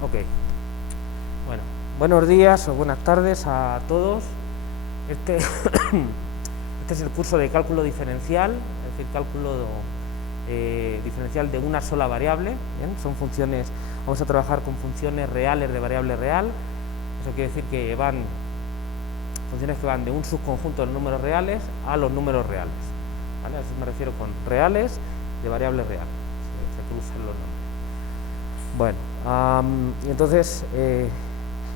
Ok. Bueno, buenos días o buenas tardes a todos. Este es el curso de cálculo diferencial, es decir, cálculo diferencial de una sola variable. ¿Bien? Son funciones, vamos a trabajar con funciones reales de variable real. Eso quiere decir que funciones que van de un subconjunto de números reales a los números reales. ¿Vale? A eso me refiero con reales de variable real. Se cruzan los nombres. Bueno, y entonces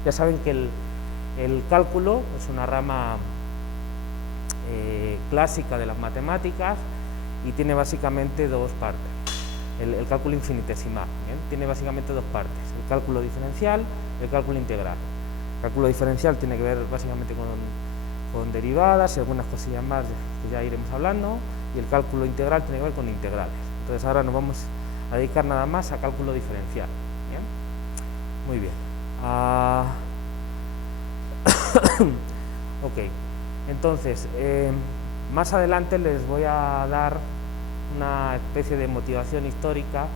ya saben que el cálculo es una rama clásica de las matemáticas y tiene básicamente dos partes. El cálculo infinitesimal, ¿bien? Tiene básicamente dos partes, el cálculo diferencial y el cálculo integral. El cálculo diferencial tiene que ver básicamente con derivadas y algunas cosillas más que ya iremos hablando, y el cálculo integral tiene que ver con integrales. Entonces ahora nos vamos a dedicar nada más a cálculo diferencial. ¿Bien? Muy bien. Ok, entonces más adelante les voy a dar una especie de motivación histórica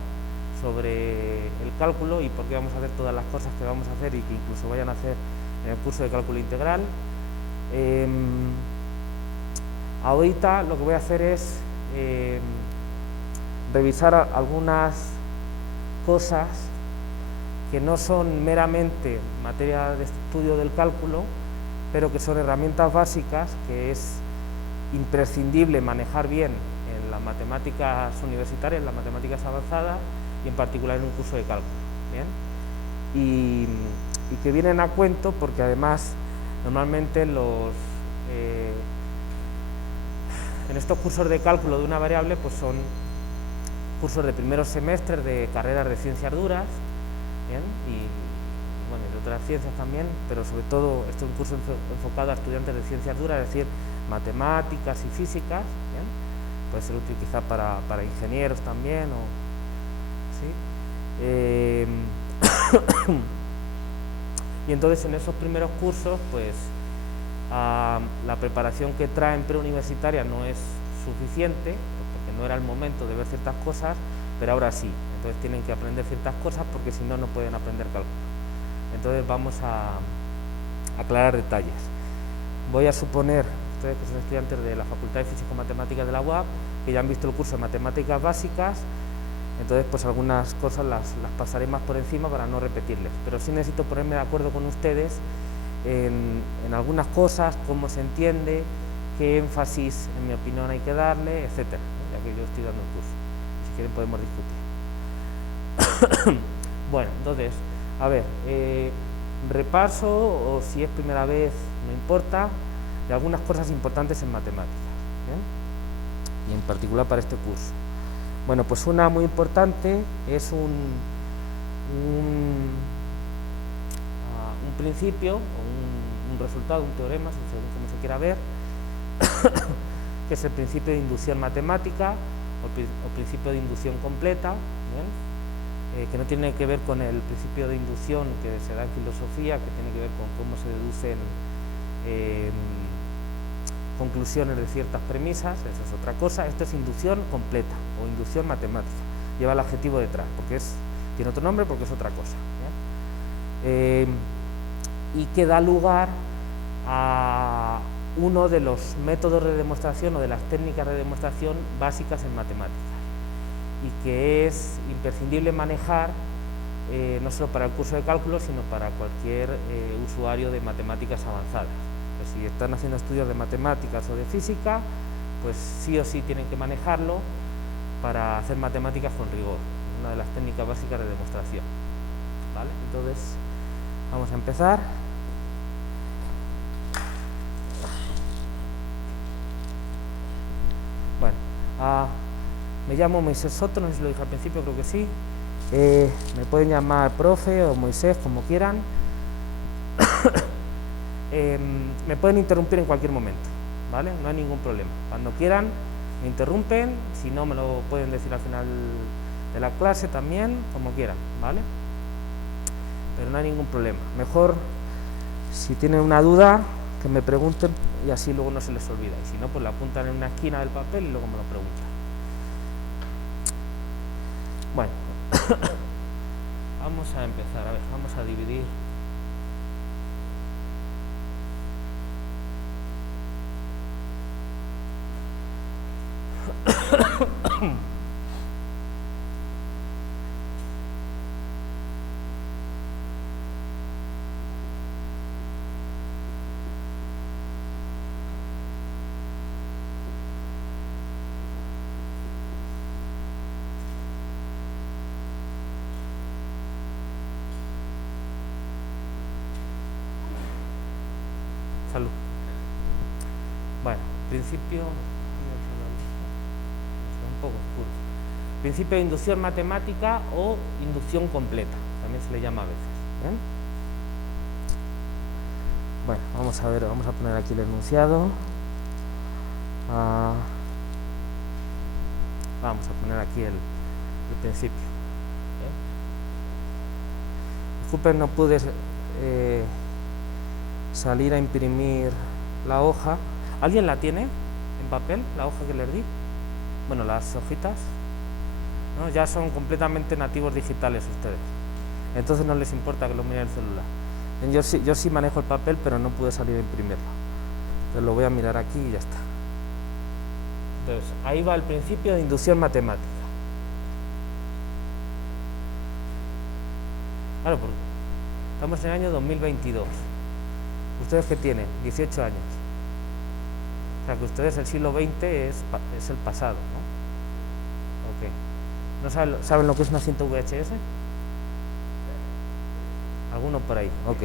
sobre el cálculo y por qué vamos a hacer todas las cosas que vamos a hacer y que incluso vayan a hacer en el curso de cálculo integral. Ahorita lo que voy a hacer es revisar algunas cosas que no son meramente materia de estudio del cálculo, pero que son herramientas básicas que es imprescindible manejar bien en las matemáticas universitarias, en las matemáticas avanzadas y en particular en un curso de cálculo. ¿Bien? Y que vienen a cuento porque además normalmente en estos cursos de cálculo de una variable pues son cursos de primeros semestres de carreras de ciencias duras, ¿bien? Y bueno, de otras ciencias también, pero sobre todo este es un curso enfocado a estudiantes de ciencias duras, es decir, matemáticas y físicas. ¿Bien? Puede ser útil quizá para ingenieros también, ¿sí? Y entonces en esos primeros cursos pues la preparación que traen preuniversitaria no es suficiente, porque no era el momento de ver ciertas cosas, pero ahora sí, entonces tienen que aprender ciertas cosas porque si no, no pueden aprender cálculo. Entonces vamos a aclarar detalles. Voy a suponer, ustedes que son estudiantes de la Facultad de Físico-Matemáticas de la UAP, que ya han visto el curso de Matemáticas Básicas, entonces pues algunas cosas las pasaré más por encima para no repetirles, pero sí necesito ponerme de acuerdo con ustedes en algunas cosas, cómo se entiende, qué énfasis en mi opinión hay que darle, etcétera, ya que yo estoy dando el curso. Si quieren podemos discutir. Bueno, entonces, a ver, repaso, o si es primera vez, no importa, de algunas cosas importantes en matemáticas, ¿bien? Y en particular para este curso. Bueno, pues una muy importante es un principio, o un resultado, un teorema, según como se quiera ver, que es el principio de inducción matemática, o principio de inducción completa, ¿bien? Que no tiene que ver con el principio de inducción que se da en filosofía, que tiene que ver con cómo se deducen conclusiones de ciertas premisas, eso es otra cosa. Esto es inducción completa o inducción matemática, lleva el adjetivo detrás, porque tiene otro nombre porque es otra cosa. Y que da lugar a uno de los métodos de demostración o de las técnicas de demostración básicas en matemáticas y que es imprescindible manejar no solo para el curso de cálculo, sino para cualquier usuario de matemáticas avanzadas. Pues si están haciendo estudios de matemáticas o de física, pues sí o sí tienen que manejarlo para hacer matemáticas con rigor, una de las técnicas básicas de demostración. ¿Vale? Entonces, vamos a empezar. Bueno, me llamo Moisés Soto, no sé si lo dije al principio, creo que sí. Me pueden llamar profe o Moisés, como quieran. Me pueden interrumpir en cualquier momento, ¿vale? No hay ningún problema. Cuando quieran, me interrumpen, si no, me lo pueden decir al final de la clase también, como quieran, ¿vale? Pero no hay ningún problema. Mejor, si tienen una duda, que me pregunten y así luego no se les olvida. Y si no, pues la apuntan en una esquina del papel y luego me lo preguntan. Bueno, Vamos a empezar, a ver, vamos a dividir. Salud. Bueno, principio, un poco oscuro. Principio de inducción matemática o inducción completa, también se le llama a veces. ¿Bien? Bueno, vamos a ver, vamos a poner aquí el enunciado. Vamos a poner aquí el principio. ¿Bien? Disculpen, no pude salir a imprimir la hoja. ¿Alguien la tiene en papel, la hoja que les di? Bueno, las hojitas, ¿no? Ya son completamente nativos digitales ustedes, entonces no les importa que lo miren en el celular. Yo sí manejo el papel, pero no pude salir a imprimirlo, entonces lo voy a mirar aquí y ya está. Entonces, ahí va el principio de inducción matemática. Claro, porque estamos en el año 2022. ¿Ustedes qué tienen? 18 años. O sea, que ustedes el siglo XX es el pasado, ¿no? Ok. ¿No saben lo que es una cinta VHS? ¿Alguno por ahí? Ok.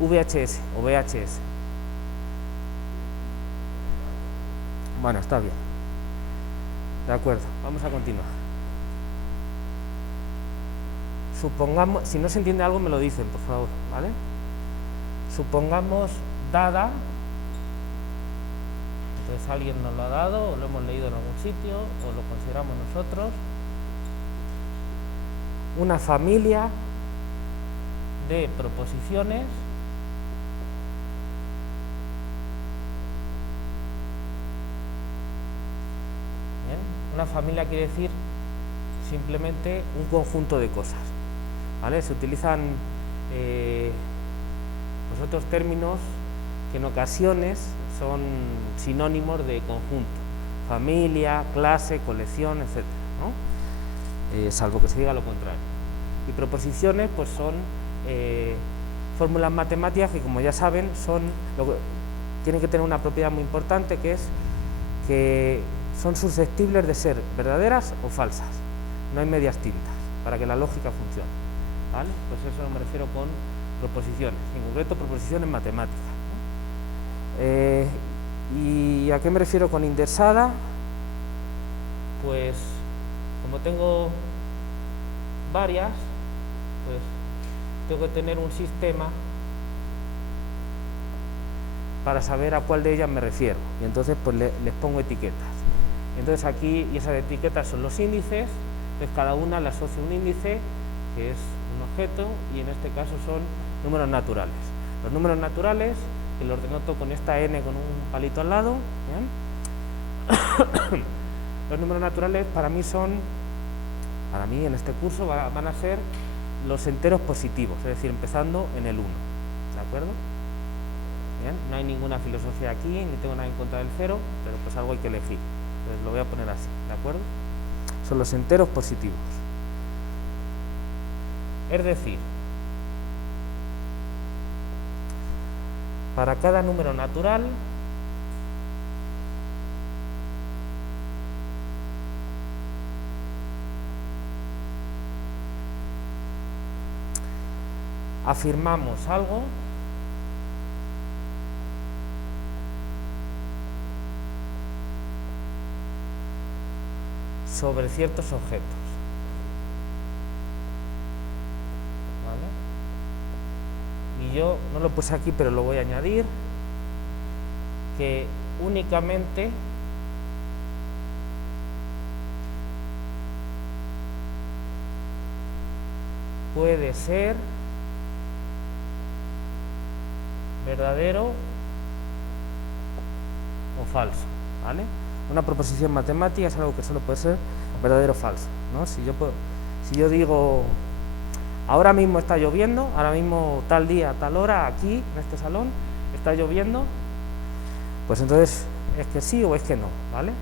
VHS o VHS. Bueno, está bien. De acuerdo, vamos a continuar. Supongamos, si no se entiende algo me lo dicen, por favor, ¿vale? Supongamos dada, entonces alguien nos lo ha dado, o lo hemos leído en algún sitio, o lo consideramos nosotros, una familia de proposiciones ¿bien? Una familia quiere decir simplemente un conjunto de cosas, ¿vale? Se utilizan otros términos que en ocasiones son sinónimos de conjunto, familia, clase, colección, etc., ¿no? Salvo que se diga lo contrario. Y proposiciones pues son fórmulas matemáticas que, como ya saben, tienen que tener una propiedad muy importante, que es que son susceptibles de ser verdaderas o falsas, no hay medias tintas, para que la lógica funcione, ¿vale? Pues eso me refiero con proposiciones, en concreto proposiciones matemáticas, ¿no? ¿Y a qué me refiero con indexada? Pues como tengo varias, pues tengo que tener un sistema para saber a cuál de ellas me refiero, y entonces pues les pongo etiquetas. Entonces aquí, y esas etiquetas son los índices, entonces cada una le asocio un índice, que es un objeto, y en este caso son números naturales. Los números naturales, que los denoto con esta n con un palito al lado, ¿bien? Los números naturales para mí en este curso van a ser los enteros positivos, es decir, empezando en el 1, ¿de acuerdo? Bien, no hay ninguna filosofía aquí, ni tengo nada en contra del 0, pero pues algo hay que elegir, entonces lo voy a poner así, ¿de acuerdo? Son los enteros positivos. Es decir, para cada número natural afirmamos algo sobre ciertos objetos, ¿vale? Y yo no lo puse aquí, pero lo voy a añadir, que únicamente puede ser verdadero o falso, ¿vale? Una proposición matemática es algo que solo puede ser verdadero o falso, ¿no? Si yo digo ahora mismo está lloviendo, ahora mismo tal día, tal hora, aquí, en este salón, está lloviendo, pues entonces es que sí o es que no, ¿vale?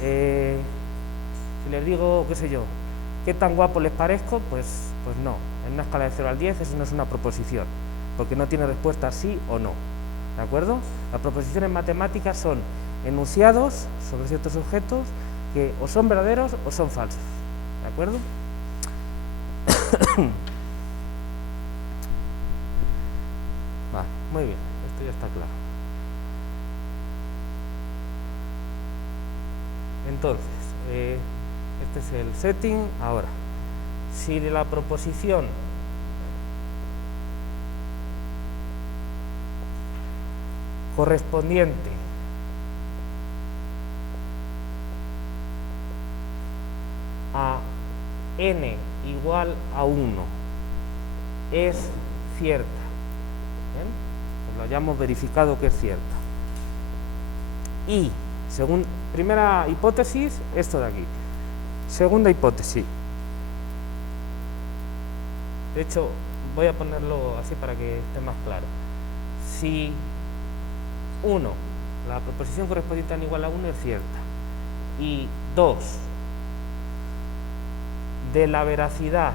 Si les digo, qué sé yo, ¿qué tan guapo les parezco? Pues no, en una escala de 0 al 10 eso no es una proposición, porque no tiene respuesta sí o no, ¿de acuerdo? Las proposiciones matemáticas son enunciados sobre ciertos objetos que o son verdaderos o son falsos, ¿de acuerdo? Vale, muy bien, esto ya está claro. Entonces, este es el setting. Ahora, si de la proposición correspondiente a n igual a 1 es cierta, ¿bien? Pues lo hayamos verificado que es cierta, y según primera hipótesis, esto de aquí. Segunda hipótesis, de hecho voy a ponerlo así para que esté más claro. Si 1, la proposición correspondiente a n igual a 1 es cierta, y 2, de la veracidad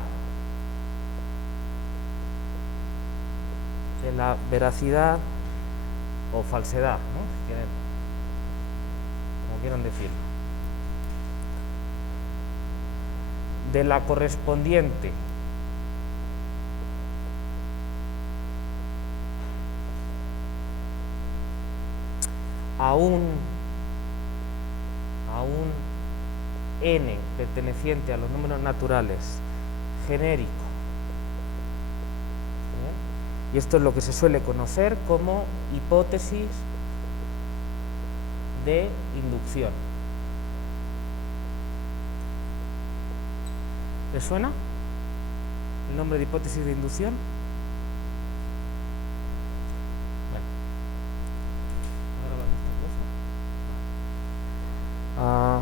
o falsedad, ¿no? Si quieren, como quieran decirlo, de la correspondiente a un n perteneciente a los números naturales genérico. ¿Bien? Y esto es lo que se suele conocer como hipótesis de inducción. ¿Les suena el nombre de hipótesis de inducción? Bueno, ahora vamos a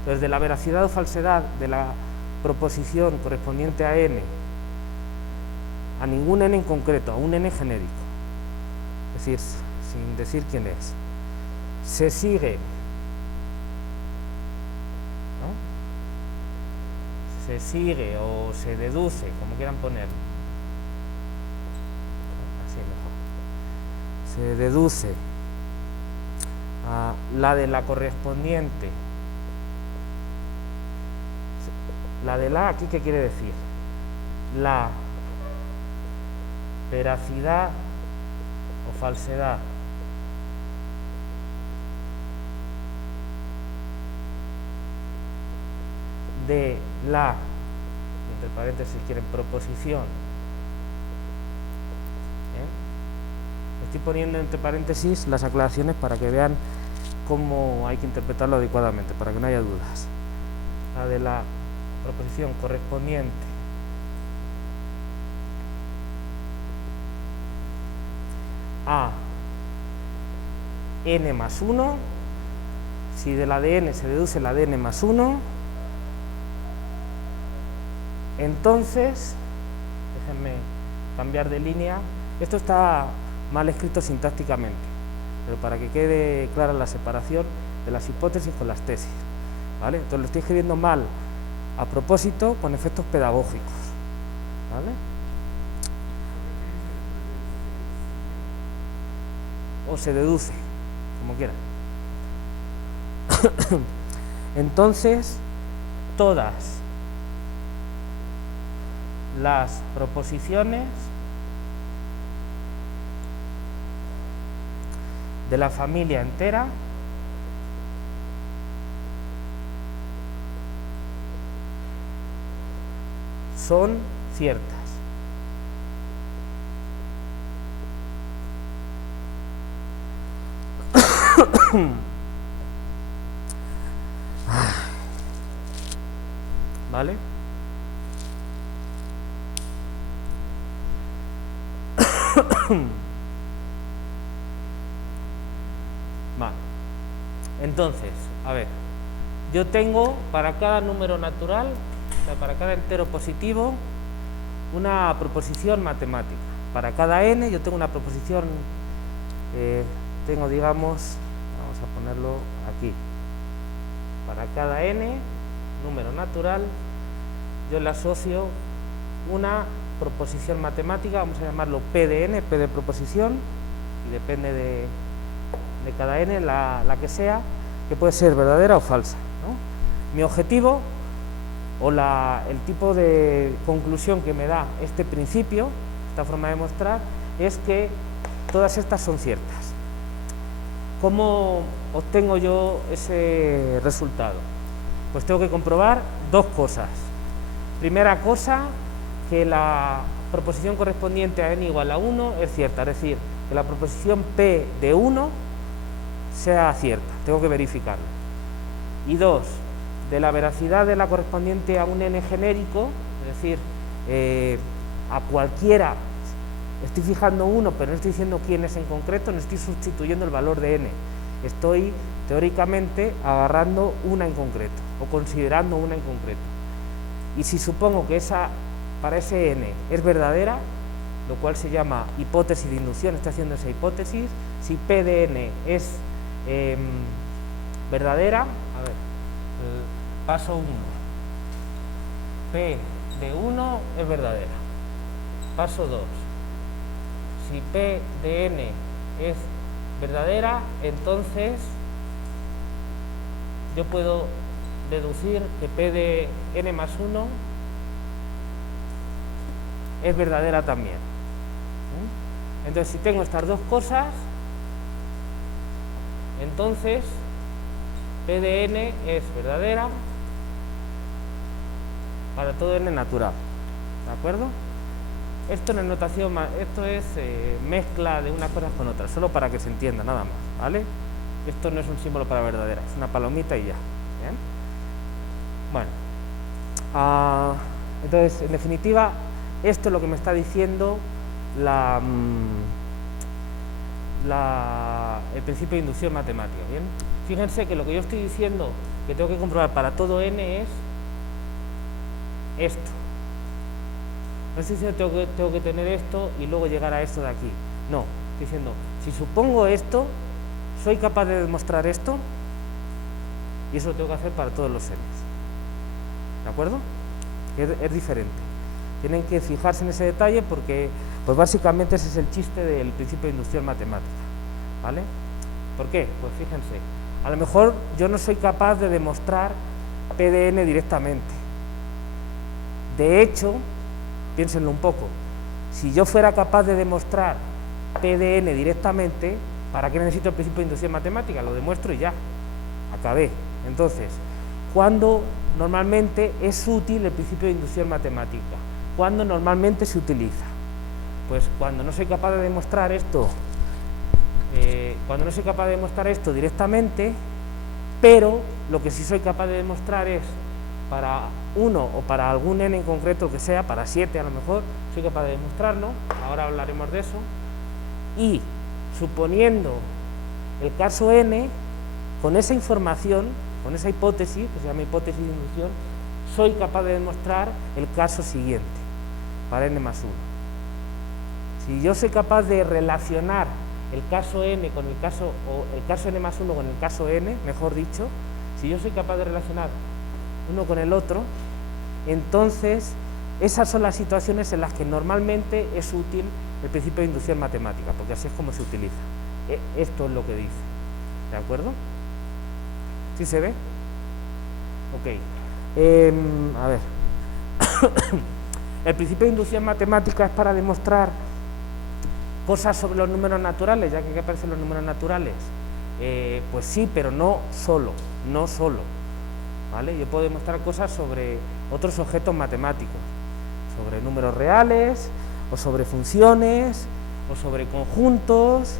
entonces, de la veracidad o falsedad de la proposición correspondiente a n, a ningún n en concreto, a un n genérico, es decir, sin decir quién es, se sigue, ¿no? Se sigue o se deduce, como quieran ponerlo, así mejor, se deduce a la de la correspondiente. La de la, aquí, ¿qué quiere decir? La veracidad o falsedad de la, entre paréntesis si quieren, proposición. Estoy poniendo entre paréntesis las aclaraciones para que vean cómo hay que interpretarlo adecuadamente, para que no haya dudas. La de la proposición correspondiente a n más 1, si de la de n se deduce la de n más 1, entonces, déjenme cambiar de línea, esto está mal escrito sintácticamente, pero para que quede clara la separación de las hipótesis con las tesis, ¿vale? Entonces lo estoy escribiendo mal a propósito con efectos pedagógicos, ¿vale? O se deduce, como quieran. Entonces, todas las proposiciones de la familia entera son ciertas. ¿Vale? Vale. Entonces, a ver, yo tengo para cada número natural, o sea, para cada entero positivo, una proposición matemática. Para cada n yo tengo una proposición, tengo, digamos, vamos a ponerlo aquí. Para cada n, número natural, yo le asocio una proposición matemática, vamos a llamarlo P de n, P de proposición, y depende de cada n, la que sea, que puede ser verdadera o falsa, ¿no? Mi objetivo, o el tipo de conclusión que me da este principio, esta forma de mostrar, es que todas estas son ciertas. ¿Cómo obtengo yo ese resultado? Pues tengo que comprobar dos cosas. Primera cosa, que la proposición correspondiente a n igual a 1 es cierta, es decir, que la proposición P de 1 sea cierta, tengo que verificarlo. Y dos, de la veracidad de la correspondiente a un n genérico, es decir, a cualquiera, estoy fijando uno, pero no estoy diciendo quién es en concreto, no estoy sustituyendo el valor de n, estoy teóricamente agarrando una en concreto, o considerando una en concreto. Y si supongo que para ese n es verdadera, lo cual se llama hipótesis de inducción, estoy haciendo esa hipótesis, si P de n es verdadera, a ver, paso 1, P de 1 es verdadera. Paso 2, si P de n es verdadera, entonces yo puedo deducir que P de n más 1 es verdadera también. Entonces, si tengo estas dos cosas, entonces P de n es verdadera para todo n natural, ¿de acuerdo? Esto no es notación, esto es mezcla de unas cosas con otras, solo para que se entienda, nada más, ¿vale? Esto no es un símbolo para verdadera, es una palomita y ya, ¿bien? Bueno, entonces, en definitiva, esto es lo que me está diciendo el principio de inducción matemática, ¿bien? Fíjense que lo que yo estoy diciendo que tengo que comprobar para todo n es esto. No estoy diciendo que tengo que tener esto y luego llegar a esto de aquí. No, estoy diciendo, si supongo esto, ¿soy capaz de demostrar esto? Y eso lo tengo que hacer para todos los n's. ¿De acuerdo? Es diferente. Tienen que fijarse en ese detalle porque, pues básicamente ese es el chiste del principio de inducción matemática, ¿vale? ¿Por qué? Pues fíjense, a lo mejor yo no soy capaz de demostrar P de n directamente. De hecho, piénsenlo un poco, si yo fuera capaz de demostrar P de n directamente, ¿para qué necesito el principio de inducción matemática? Lo demuestro y ya, acabé. Entonces, ¿cuándo normalmente es útil el principio de inducción matemática? ¿Cuándo normalmente se utiliza? Pues cuando no soy capaz de demostrar esto, directamente, pero lo que sí soy capaz de demostrar es para 1 o para algún n en concreto, lo que sea, para 7 a lo mejor, soy capaz de demostrarlo, ahora hablaremos de eso, y suponiendo el caso n, con esa información, con esa hipótesis, que se llama hipótesis de inducción, soy capaz de demostrar el caso siguiente, para n más 1. Si yo soy capaz de relacionar el caso n con el caso, o el caso n más 1 con el caso n, mejor dicho, si yo soy capaz de relacionar uno con el otro, entonces esas son las situaciones en las que normalmente es útil el principio de inducción matemática, porque así es como se utiliza. Esto es lo que dice, ¿de acuerdo? ¿Sí se ve? Ok. A ver. El principio de inducción matemática es para demostrar cosas sobre los números naturales, ya que aquí aparecen los números naturales. Pues sí, pero no solo, ¿vale? Yo puedo demostrar cosas sobre otros objetos matemáticos, sobre números reales, o sobre funciones, o sobre conjuntos,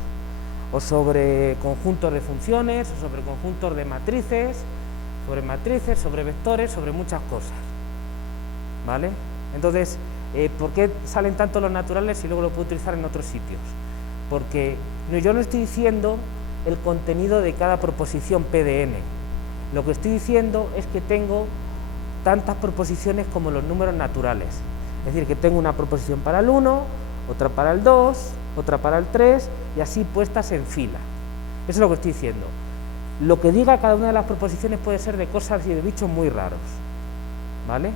o sobre conjuntos de funciones, o sobre conjuntos de matrices, sobre vectores, sobre muchas cosas, ¿vale? Entonces, ¿por qué salen tanto los naturales y luego lo puedo utilizar en otros sitios? Porque yo no estoy diciendo el contenido de cada proposición P de n. Lo que estoy diciendo es que tengo tantas proposiciones como los números naturales. Es decir, que tengo una proposición para el 1, otra para el 2, otra para el 3, y así puestas en fila. Eso es lo que estoy diciendo. Lo que diga cada una de las proposiciones puede ser de cosas y de bichos muy raros, ¿vale?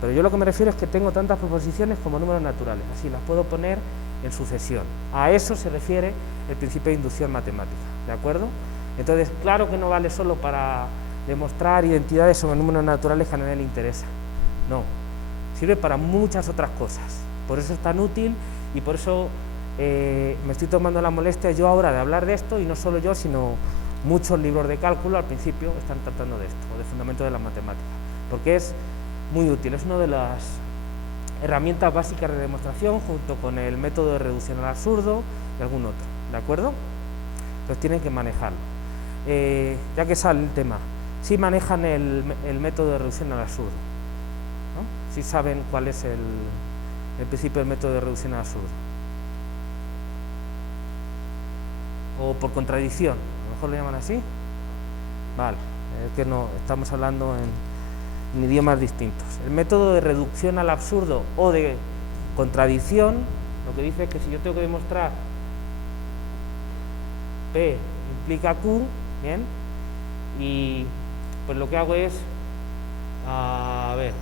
Pero yo lo que me refiero es que tengo tantas proposiciones como números naturales, así las puedo poner en sucesión. A eso se refiere el principio de inducción matemática, ¿de acuerdo? Entonces, claro que no vale solo para demostrar identidades sobre números naturales que a nadie le interesa, no, sirve para muchas otras cosas, por eso es tan útil y por eso me estoy tomando la molestia yo ahora de hablar de esto, y no solo yo, sino muchos libros de cálculo al principio están tratando de esto, o de fundamento de la matemática, porque es muy útil, es una de las herramientas básicas de demostración junto con el método de reducción al absurdo y algún otro, ¿de acuerdo? Entonces tienen que manejarlo. Ya que sale el tema, si manejan el método de reducción al absurdo, ¿no? Si saben cuál es el principio del método de reducción al absurdo. O por contradicción, a lo mejor lo llaman así. Vale, es que no, estamos hablando en idiomas distintos. El método de reducción al absurdo o de contradicción, lo que dice es que si yo tengo que demostrar P implica Q, ¿bien? Y pues lo que hago es, a ver,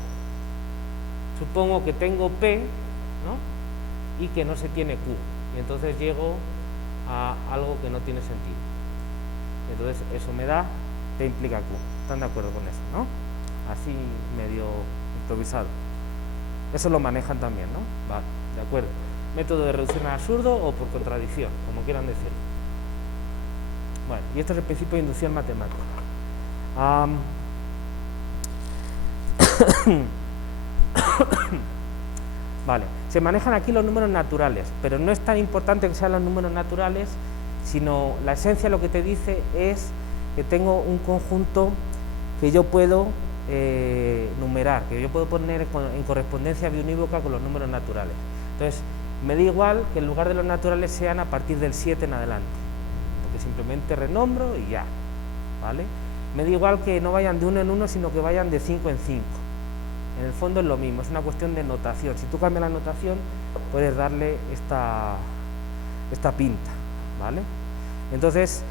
supongo que tengo P, ¿no? Y que no se tiene Q, y entonces llego a algo que no tiene sentido. Entonces eso me da P implica Q. ¿Están de acuerdo con eso, no? Así medio improvisado. Eso lo manejan también, ¿no? Vale, de acuerdo. Método de reducción al absurdo o por contradicción, como quieran decirlo. Bueno, y esto es el principio de inducción matemática. Vale, se manejan aquí los números naturales, pero no es tan importante que sean los números naturales, sino la esencia lo que te dice es que tengo un conjunto que yo puedo numerar, que yo puedo poner en correspondencia biunívoca con los números naturales. Entonces, me da igual que en lugar de los naturales sean a partir del 7 en adelante, porque simplemente renombro y ya, ¿vale? Me da igual que no vayan de 1 en 1, sino que vayan de 5 en 5. En el fondo es lo mismo, es una cuestión de notación. Si tú cambias la notación, puedes darle esta pinta, ¿vale? Entonces,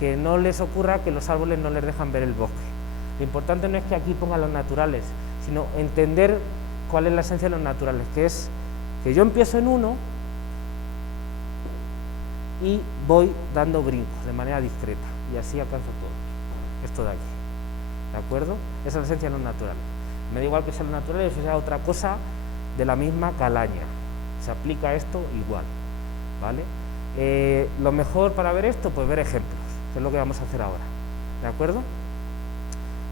que no les ocurra que los árboles no les dejan ver el bosque. Lo importante no es que aquí pongan los naturales, sino entender cuál es la esencia de los naturales, que es que yo empiezo en 1 y voy dando brincos de manera discreta, y así alcanzo todo, esto de aquí, ¿de acuerdo? Esa es la esencia de los naturales. Me da igual que sean los naturales o sea otra cosa de la misma calaña, se aplica esto igual, ¿vale? Lo mejor para ver esto, pues ver ejemplos, que es lo que vamos a hacer ahora, ¿de acuerdo?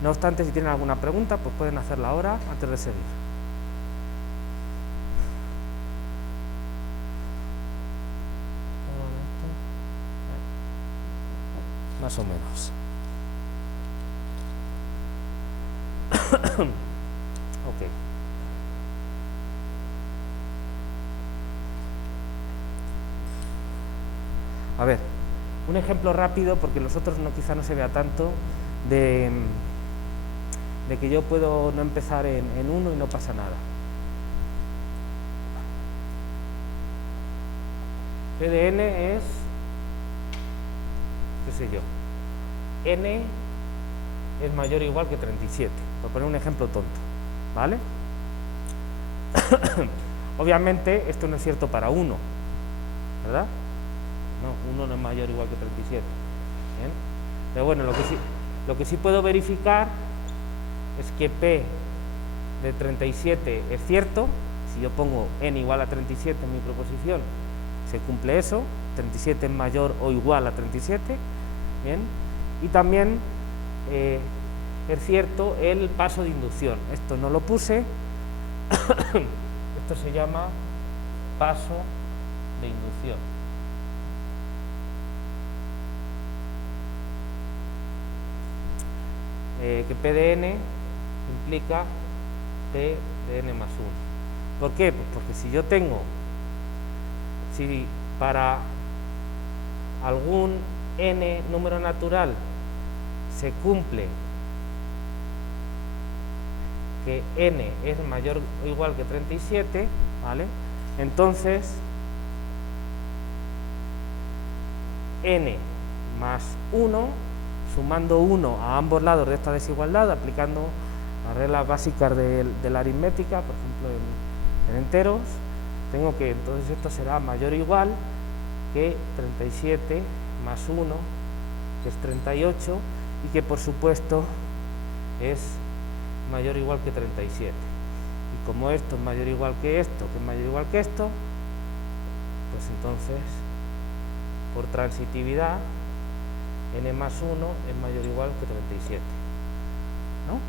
No obstante, si tienen alguna pregunta, pues pueden hacerla ahora, antes de seguir. Más o menos. Ok. A ver, un ejemplo rápido, porque los otros no, quizá no se vea tanto, de que yo puedo no empezar en 1 y no pasa nada. P de n es, qué sé yo, n es mayor o igual que 37, por poner un ejemplo tonto, ¿vale? Obviamente esto no es cierto para 1, ¿verdad? No, 1 no es mayor o igual que 37, ¿bien? Pero bueno, lo que sí puedo verificar es que P de 37 es cierto. Si yo pongo n igual a 37 en mi proposición, se cumple eso, 37 es mayor o igual a 37, ¿bien? Y también es cierto el paso de inducción. Esto no lo puse, esto se llama paso de inducción. Que P de n implica P de n más 1. ¿Por qué? Pues porque si yo tengo, si para algún n número natural se cumple que n es mayor o igual que 37, ¿vale? Entonces, n más 1, sumando 1 a ambos lados de esta desigualdad, aplicando las reglas básicas de la aritmética, por ejemplo en enteros, tengo que entonces esto será mayor o igual que 37 más 1, que es 38, y que por supuesto es mayor o igual que 37. Y como esto es mayor o igual que esto, que es mayor o igual que esto, pues entonces, por transitividad, n más 1 es mayor o igual que 37. ¿No?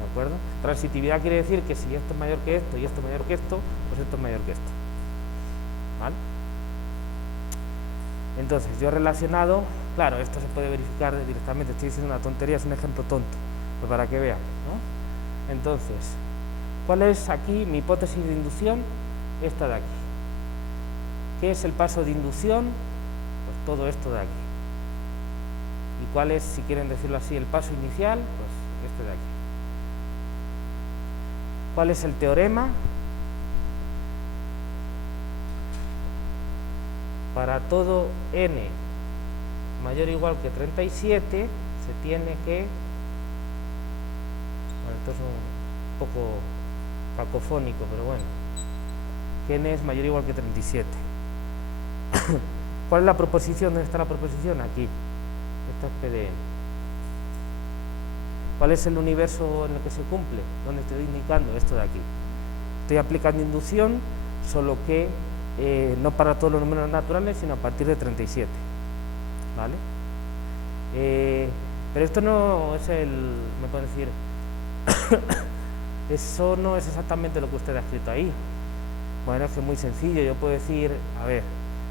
¿De acuerdo? Transitividad quiere decir que si esto es mayor que esto y esto es mayor que esto, pues esto es mayor que esto. ¿Vale? Entonces, yo he relacionado, claro, esto se puede verificar directamente, estoy diciendo una tontería, es un ejemplo tonto, pues para que vean, ¿no? Entonces, ¿cuál es aquí mi hipótesis de inducción? Esta de aquí. ¿Qué es el paso de inducción? Pues todo esto de aquí. ¿Y cuál es, si quieren decirlo así, el paso inicial? Pues este de aquí. ¿Cuál es el teorema? Para todo n mayor o igual que 37 se tiene que, bueno, esto es un poco cacofónico, pero bueno, que n es mayor o igual que 37. ¿Cuál es la proposición? ¿Dónde está la proposición? Aquí. Esta es PDN. ¿Cuál es el universo en el que se cumple? ¿Dónde estoy indicando? Esto de aquí. Estoy aplicando inducción, solo que no para todos los números naturales, sino a partir de 37. ¿Vale? Pero esto no es me pueden decir, eso no es exactamente lo que usted ha escrito ahí. Bueno, es que es muy sencillo. Yo puedo decir, a ver,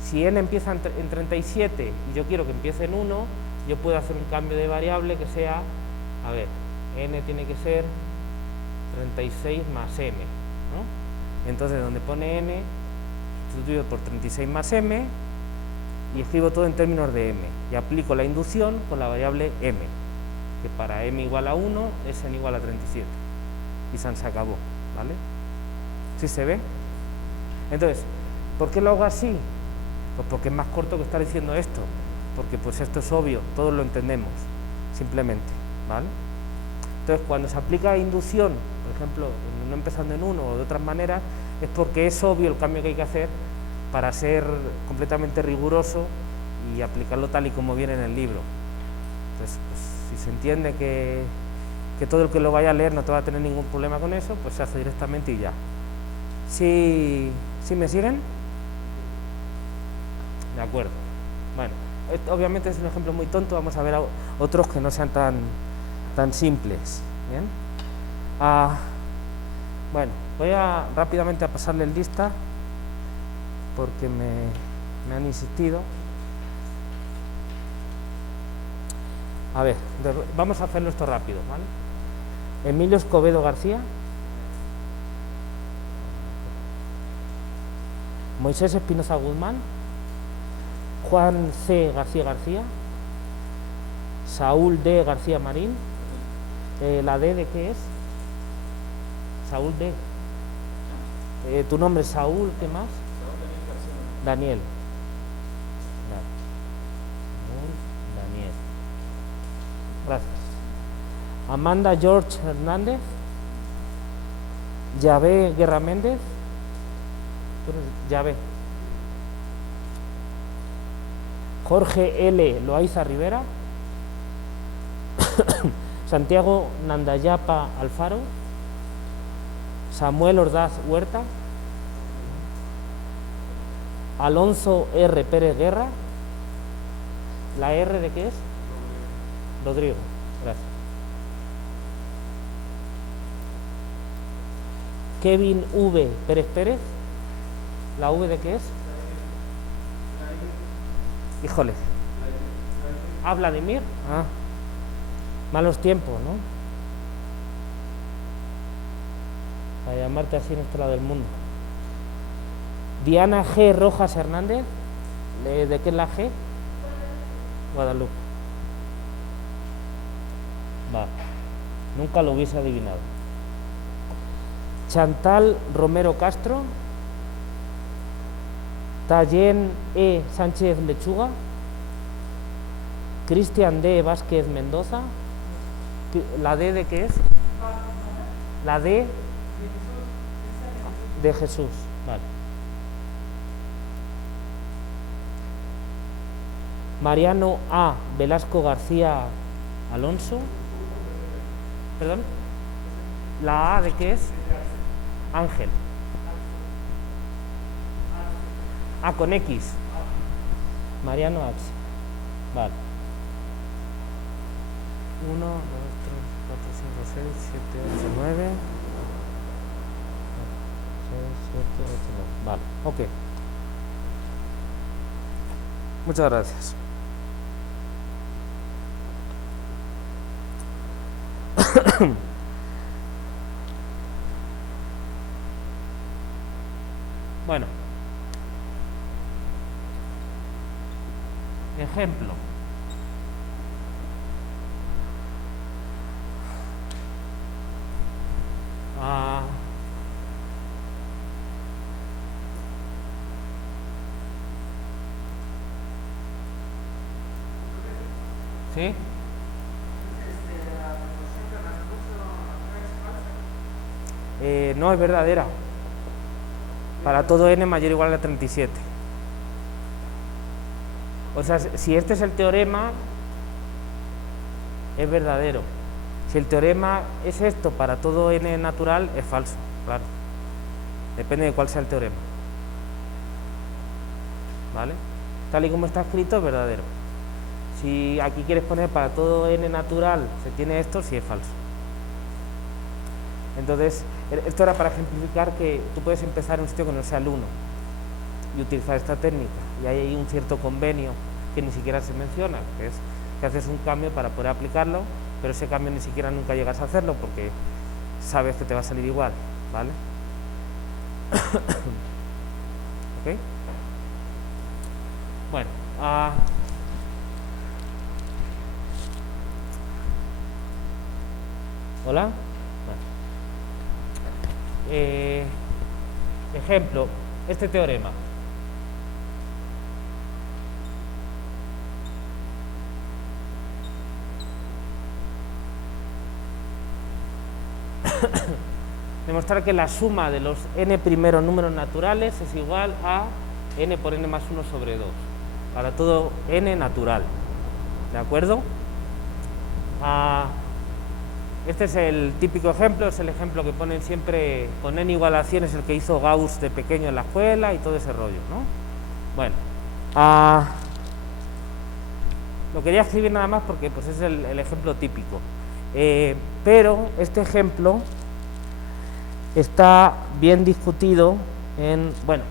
si n empieza en 37 y yo quiero que empiece en 1, yo puedo hacer un cambio de variable que sea, a ver, n tiene que ser 36 más m, ¿no? Entonces, donde pone n, sustituyo por 36 más m y escribo todo en términos de m y aplico la inducción con la variable m, que para m igual a 1 es n igual a 37 y se acabó, ¿vale? ¿Sí se ve? Entonces, ¿por qué lo hago así? Pues porque es más corto que estar diciendo esto, porque pues esto es obvio, todos lo entendemos, simplemente, ¿vale? Entonces, cuando se aplica inducción, por ejemplo, no empezando en 1 o de otras maneras, es porque es obvio el cambio que hay que hacer para ser completamente riguroso y aplicarlo tal y como viene en el libro. Entonces, pues, si se entiende que todo el que lo vaya a leer no te va a tener ningún problema con eso, pues se hace directamente y ya. ¿Sí me siguen? De acuerdo. Bueno, obviamente es un ejemplo muy tonto, vamos a ver otros que no sean tan simples. ¿Bien? Bueno, voy rápidamente a pasarle el lista porque me han insistido. A ver, vamos a hacerlo esto rápido, ¿vale? Emilio Escobedo García, Moisés Espinoza Guzmán, Juan C. García García, Saúl D. García Marín. ¿La D de qué es? Saúl D. ¿Tu nombre es Saúl? ¿Qué más? Daniel. Daniel. Gracias. Amanda George Hernández. Yahvé Guerra Méndez. Yahvé. Jorge L. Loaiza Rivera. Santiago Nandayapa Alfaro. Samuel Ordaz Huerta. Alonso R. Pérez Guerra. ¿La R de qué es? Rodrigo. Gracias. Kevin V. Pérez Pérez. ¿La V de qué es? Híjole. Vladimir. Malos tiempos, ¿no? Para llamarte así en este lado del mundo. Diana G. Rojas Hernández. ¿De qué es la G? Guadalupe. Va. Nunca lo hubiese adivinado. Chantal Romero Castro, Tallén E. Sánchez Lechuga, Cristian D. Vázquez Mendoza. ¿La D de qué es? La D de Jesús. Vale. Mariano A. Velasco García Alonso. ¿Perdón? ¿La A de qué es? Ángel. Ah, con X. Mariano H. Vale. 1, 2, 3, 4, 5, 6, 7, 8, 9. 6, 7, 8, 9. Vale, ok. Muchas gracias. Bueno. Ejemplo. ¿Sí? No es verdadera. Para todo n mayor o igual a 37. O sea, si este es el teorema, es verdadero. Si el teorema es esto para todo n natural, es falso, claro. Depende de cuál sea el teorema. ¿Vale? Tal y como está escrito, es verdadero. Si aquí quieres poner para todo n natural, se tiene esto, sí es falso. Entonces, esto era para ejemplificar que tú puedes empezar en un sitio que no sea el 1 y utilizar esta técnica. Y hay un cierto convenio que ni siquiera se menciona, que es que haces un cambio para poder aplicarlo, pero ese cambio ni siquiera nunca llegas a hacerlo porque sabes que te va a salir igual, ¿vale? ¿Ok? Bueno, ¿hola? Ejemplo, este teorema. Demostrar que la suma de los n primeros números naturales es igual a n por n más 1 sobre 2, para todo n natural. ¿De acuerdo? Este es el típico ejemplo, es el ejemplo que ponen siempre con n igual a 100, es el que hizo Gauss de pequeño en la escuela y todo ese rollo, ¿no? Bueno, lo quería escribir nada más porque pues, es el ejemplo típico. Pero este ejemplo está bien discutido en... Bueno,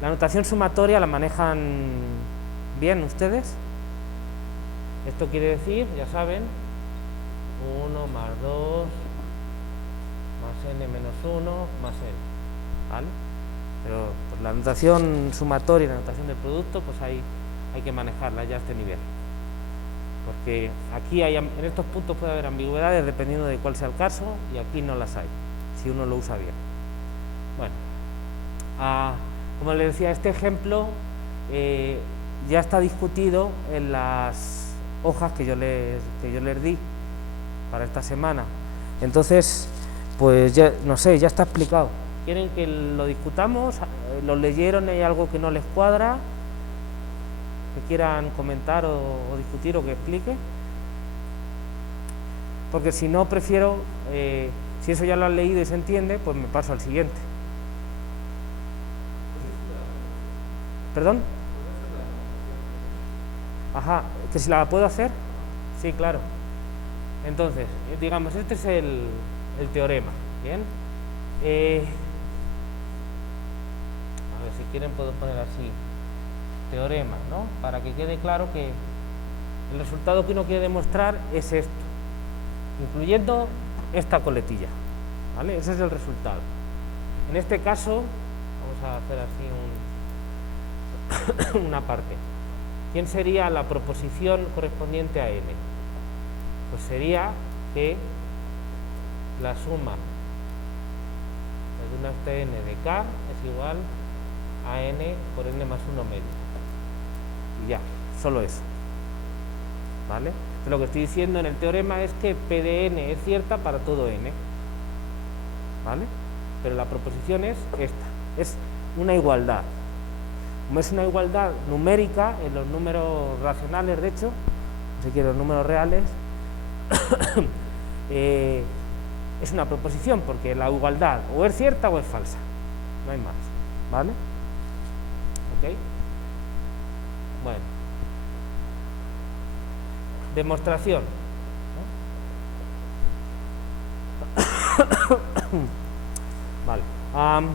la notación sumatoria la manejan bien ustedes. Esto quiere decir, ya saben, 1 más 2 más n menos 1 más n, ¿vale? Pero pues, la notación sumatoria y la notación de producto, pues hay que manejarla ya a este nivel. Porque aquí en estos puntos puede haber ambigüedades dependiendo de cuál sea el caso, y aquí no las hay, si uno lo usa bien. Bueno, como les decía, este ejemplo ya está discutido en las hojas que yo les di para esta semana. Entonces, pues ya, no sé, ya está explicado. ¿Quieren que lo discutamos? ¿Lo leyeron? ¿Hay algo que no les cuadra? ¿Que quieran comentar o discutir o que explique? Porque si no, prefiero, si eso ya lo han leído y se entiende, pues me paso al siguiente. ¿Perdón? Ajá, ¿que si la puedo hacer? Sí, claro. Entonces, digamos, este es el teorema, ¿bien? A ver, si quieren puedo poner así, teorema, ¿no? Para que quede claro que el resultado que uno quiere demostrar es esto, incluyendo esta coletilla, ¿vale? Ese es el resultado. En este caso, vamos a hacer así una parte. ¿Quién sería la proposición correspondiente a n? Pues sería que la suma de una hasta n de k es igual a n por n más 1 medio. Y ya, solo eso. ¿Vale? Entonces, lo que estoy diciendo en el teorema es que P de n es cierta para todo n. ¿Vale? Pero la proposición es esta. Es una igualdad. Como es una igualdad numérica en los números racionales, de hecho, así que los números reales, es una proposición, porque la igualdad o es cierta o es falsa, no hay más, ¿vale? ¿Ok? Bueno, demostración, ¿no? Vale, vale,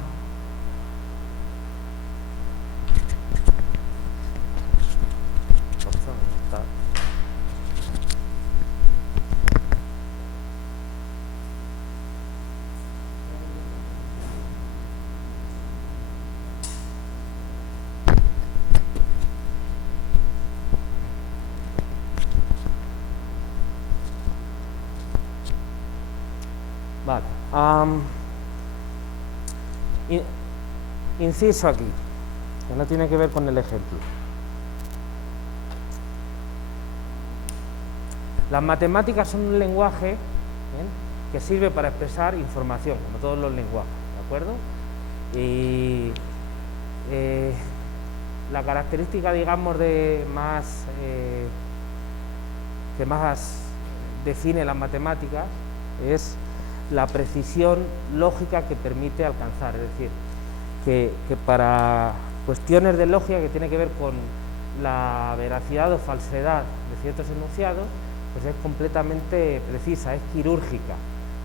inciso aquí, que no tiene que ver con el ejemplo. Las matemáticas son un lenguaje, ¿bien?, que sirve para expresar información, como todos los lenguajes, ¿de acuerdo? Y la característica, digamos, que más define las matemáticas es la precisión lógica que permite alcanzar, es decir, que para cuestiones de lógica que tiene que ver con la veracidad o falsedad de ciertos enunciados, pues es completamente precisa, es quirúrgica,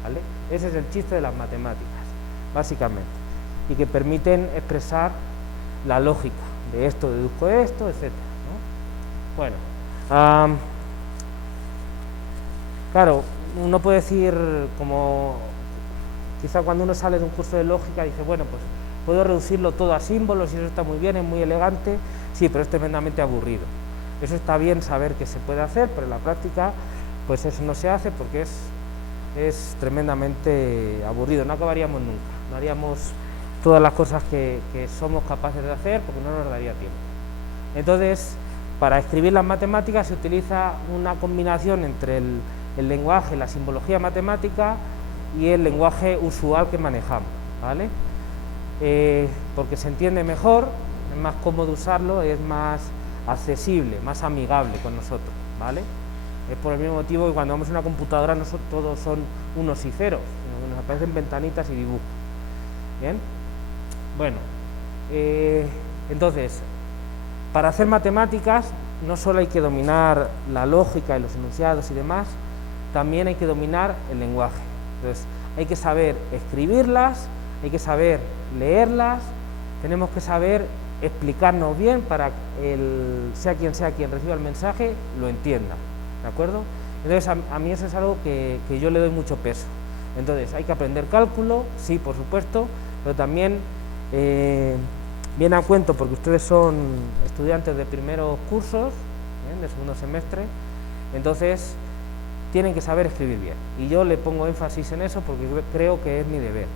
¿vale? Ese es el chiste de las matemáticas, básicamente, y que permiten expresar la lógica de esto deduzco esto, etc., ¿no? Bueno, claro, uno puede decir, como quizá cuando uno sale de un curso de lógica, dice, bueno, pues puedo reducirlo todo a símbolos y eso está muy bien, es muy elegante, sí, pero es tremendamente aburrido. Eso está bien saber que se puede hacer, pero en la práctica, pues eso no se hace porque es tremendamente aburrido, no acabaríamos nunca, no haríamos todas las cosas que somos capaces de hacer porque no nos daría tiempo. Entonces, para escribir las matemáticas se utiliza una combinación entre el lenguaje, la simbología matemática y el lenguaje usual que manejamos, ¿vale? Porque se entiende mejor, es más cómodo usarlo, es más accesible, más amigable con nosotros, ¿vale? Es por el mismo motivo que cuando vamos a una computadora no todos son unos y ceros, sino que nos aparecen ventanitas y dibujos. ¿Bien? Bueno, entonces, para hacer matemáticas no solo hay que dominar la lógica y los enunciados y demás, también hay que dominar el lenguaje. Entonces, hay que saber escribirlas, hay que saber leerlas, tenemos que saber explicarnos bien para que sea quien reciba el mensaje lo entienda, ¿de acuerdo? Entonces a mí eso es algo que yo le doy mucho peso. Entonces hay que aprender cálculo, sí, por supuesto, pero también viene a cuento porque ustedes son estudiantes de primeros cursos, ¿bien?, de segundo semestre, entonces tienen que saber escribir bien, y yo le pongo énfasis en eso porque creo que es mi deber.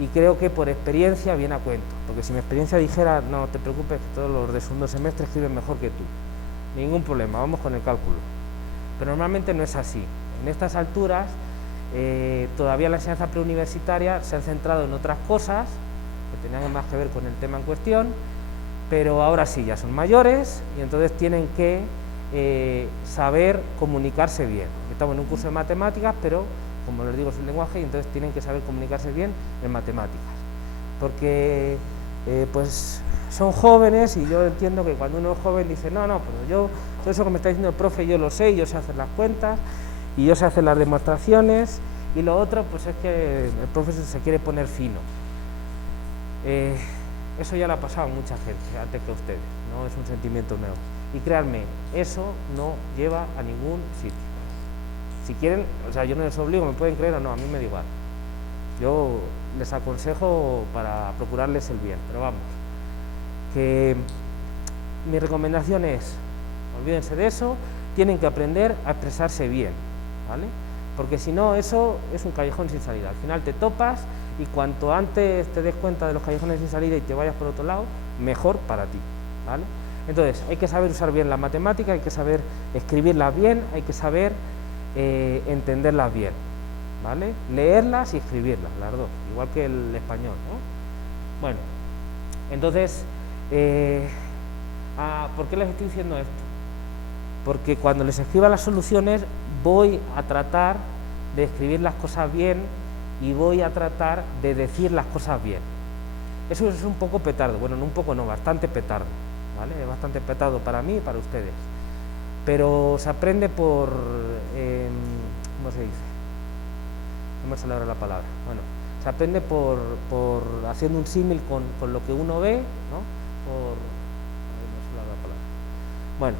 Y creo que por experiencia viene a cuento, porque si mi experiencia dijera, no te preocupes, que todos los de segundo semestre escriben mejor que tú, ningún problema, vamos con el cálculo. Pero normalmente no es así. En estas alturas, todavía la enseñanza preuniversitaria se ha centrado en otras cosas, que tenían más que ver con el tema en cuestión, pero ahora sí, ya son mayores, y entonces tienen que saber comunicarse bien. Estamos en un curso de matemáticas, pero como les digo, es un lenguaje y entonces tienen que saber comunicarse bien en matemáticas, porque pues son jóvenes y yo entiendo que cuando uno es joven dice, no, pero yo, todo eso que me está diciendo el profe yo lo sé, yo sé hacer las cuentas y yo sé hacer las demostraciones, y lo otro pues es que el profe se quiere poner fino. Eso ya le ha pasado a mucha gente antes que a ustedes, no es un sentimiento nuevo, y créanme, eso no lleva a ningún sitio. Si quieren, o sea, yo no les obligo, me pueden creer o no, a mí me da igual. Yo les aconsejo para procurarles el bien, pero vamos, que mi recomendación es, olvídense de eso, tienen que aprender a expresarse bien, ¿vale? porque si no, eso es un callejón sin salida. Al final te topas y cuanto antes te des cuenta de los callejones sin salida y te vayas por otro lado, mejor para ti, ¿vale? Entonces, hay que saber usar bien la matemática, hay que saber escribirlas bien, hay que saber entenderlas bien, ¿vale? Leerlas y escribirlas, las dos, igual que el español, ¿no? Bueno, entonces, ¿por qué les estoy diciendo esto? Porque cuando les escriba las soluciones voy a tratar de escribir las cosas bien y voy a tratar de decir las cosas bien. Eso es un poco petardo, bueno, no un poco, no, bastante petardo, ¿vale? Es bastante petardo para mí y para ustedes. Pero se aprende por, ¿cómo se dice? No me sale ahora la palabra. Bueno, se aprende por haciendo un símil con lo que uno ve, ¿no? No me sale la palabra. Bueno,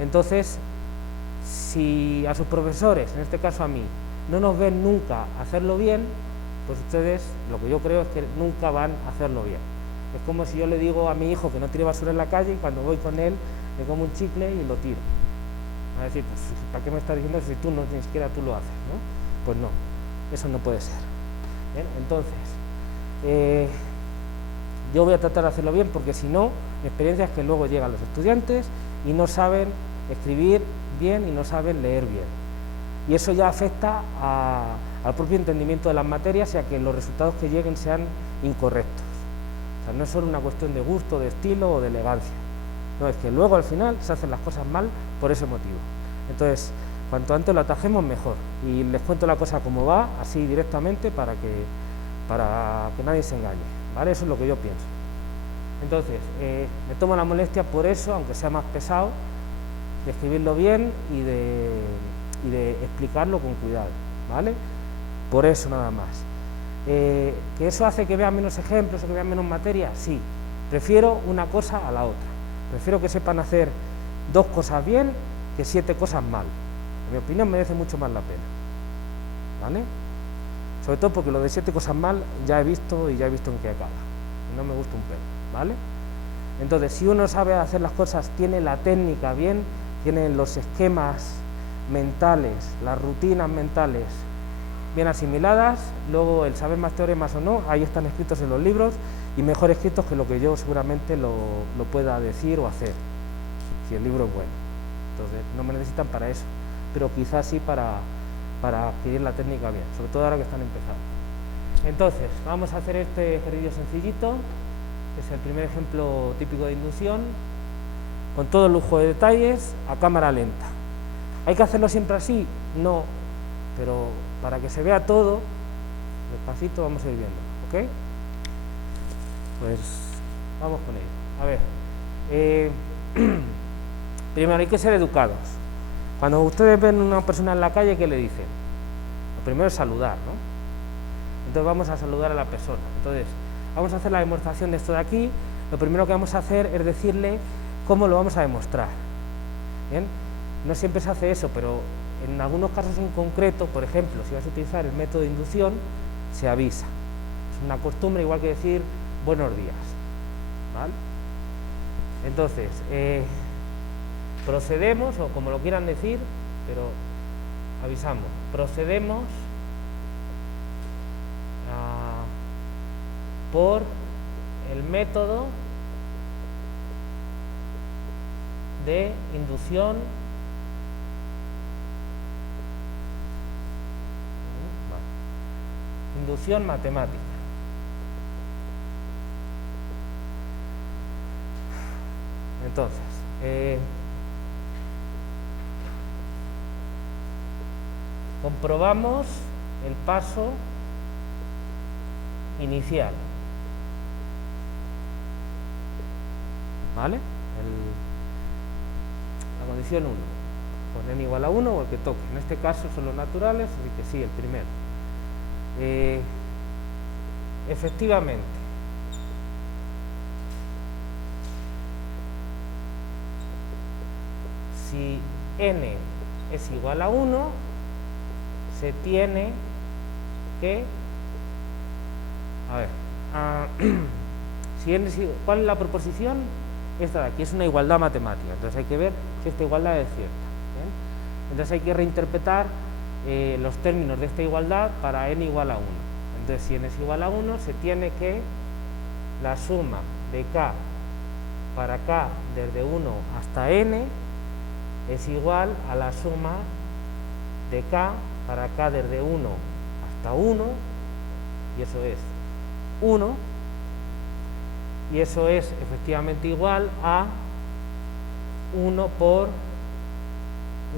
entonces, si a sus profesores, en este caso a mí, no nos ven nunca hacerlo bien, pues ustedes, lo que yo creo es que nunca van a hacerlo bien. Es como si yo le digo a mi hijo que no tire basura en la calle y cuando voy con él le como un chicle y lo tiro. Va a decir, pues, ¿para qué me estás diciendo si tú no, ni siquiera tú lo haces, ¿no? Pues no, eso no puede ser. ¿Bien? Entonces, yo voy a tratar de hacerlo bien porque si no, mi experiencia es que luego llegan los estudiantes y no saben escribir bien y no saben leer bien. Y eso ya afecta al propio entendimiento de las materias y a que los resultados que lleguen sean incorrectos. O sea, no es solo una cuestión de gusto, de estilo o de elegancia. No, es que luego al final se hacen las cosas mal por ese motivo. Entonces, cuanto antes lo atajemos mejor. Y les cuento la cosa como va, así directamente, para que nadie se engañe, ¿vale? Eso es lo que yo pienso. Entonces, me tomo la molestia por eso, aunque sea más pesado, de escribirlo bien y de explicarlo con cuidado, ¿vale? Por eso nada más. ¿Que eso hace que vean menos ejemplos o que vean menos materia? Sí. Prefiero una cosa a la otra. Prefiero que sepan hacer 2 cosas bien que 7 cosas mal. En mi opinión merece mucho más la pena, ¿vale? Sobre todo porque lo de 7 cosas mal ya he visto y ya he visto en qué acaba. Y no me gusta un pelo, ¿vale? Entonces, si uno sabe hacer las cosas, tiene la técnica bien, tiene los esquemas mentales, las rutinas mentales bien asimiladas, luego el saber más teoremas o no, ahí están escritos en los libros y mejor escritos que lo que yo seguramente lo pueda decir o hacer, si el libro es bueno. Entonces, no me necesitan para eso, pero quizás sí para adquirir la técnica bien, sobre todo ahora que están empezando. Entonces, vamos a hacer este ejercicio sencillito, que es el primer ejemplo típico de inducción, con todo lujo de detalles, a cámara lenta. ¿Hay que hacerlo siempre así? No, pero para que se vea todo, despacito vamos a ir viendo, ¿ok? Pues vamos con ello. A ver, primero hay que ser educados. Cuando ustedes ven a una persona en la calle, ¿qué le dicen? Lo primero es saludar, ¿no? Entonces vamos a saludar a la persona. Entonces, vamos a hacer la demostración de esto de aquí. Lo primero que vamos a hacer es decirle cómo lo vamos a demostrar. ¿Bien? No siempre se hace eso, pero en algunos casos en concreto, por ejemplo, si vas a utilizar el método de inducción, se avisa. Es una costumbre, igual que decir buenos días, ¿vale? Entonces, procedemos, o como lo quieran decir, pero avisamos, procedemos por el método de inducción matemática. Entonces, comprobamos el paso inicial, ¿vale? La condición 1, con n igual a 1 o el que toque. En este caso son los naturales, así que sí, el primero. Efectivamente, si n es igual a 1, se tiene que, a ver, si n es, ¿cuál es la proposición? Esta de aquí es una igualdad matemática, entonces hay que ver si esta igualdad es cierta. ¿Bien? Entonces hay que reinterpretar los términos de esta igualdad para n igual a 1. Entonces, si n es igual a 1, se tiene que la suma de k para k desde 1 hasta n es igual a la suma de k para k desde 1 hasta 1, y eso es 1, y eso es efectivamente igual a 1 por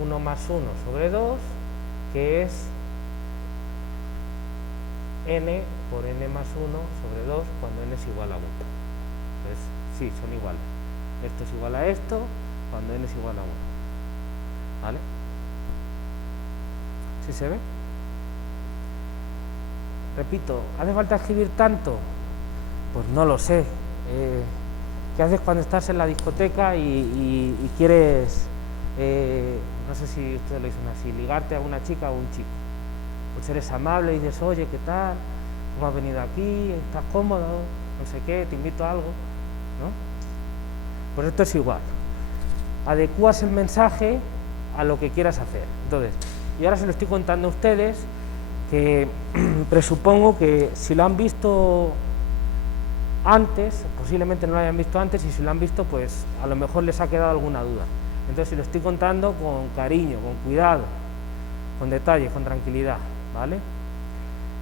1 más 1 sobre 2, que es n por n más 1 sobre 2 cuando n es igual a 1. Entonces, sí, son iguales. Esto es igual a esto cuando n es igual a 1. ¿Vale? ¿Sí se ve? Repito, ¿hace falta escribir tanto? Pues no lo sé. ¿Qué haces cuando estás en la discoteca y quieres, no sé si ustedes lo dicen así, ligarte a una chica o un chico? Pues eres amable y dices, oye, ¿qué tal? ¿Cómo has venido aquí? ¿Estás cómodo? No sé qué, te invito a algo, ¿no? Pues esto es igual. Adecuas el mensaje a lo que quieras hacer. Entonces, y ahora se lo estoy contando a ustedes, que presupongo que si lo han visto antes, posiblemente no lo hayan visto antes, y si lo han visto, pues a lo mejor les ha quedado alguna duda. Entonces, si lo estoy contando con cariño, con cuidado, con detalle, con tranquilidad, ¿vale?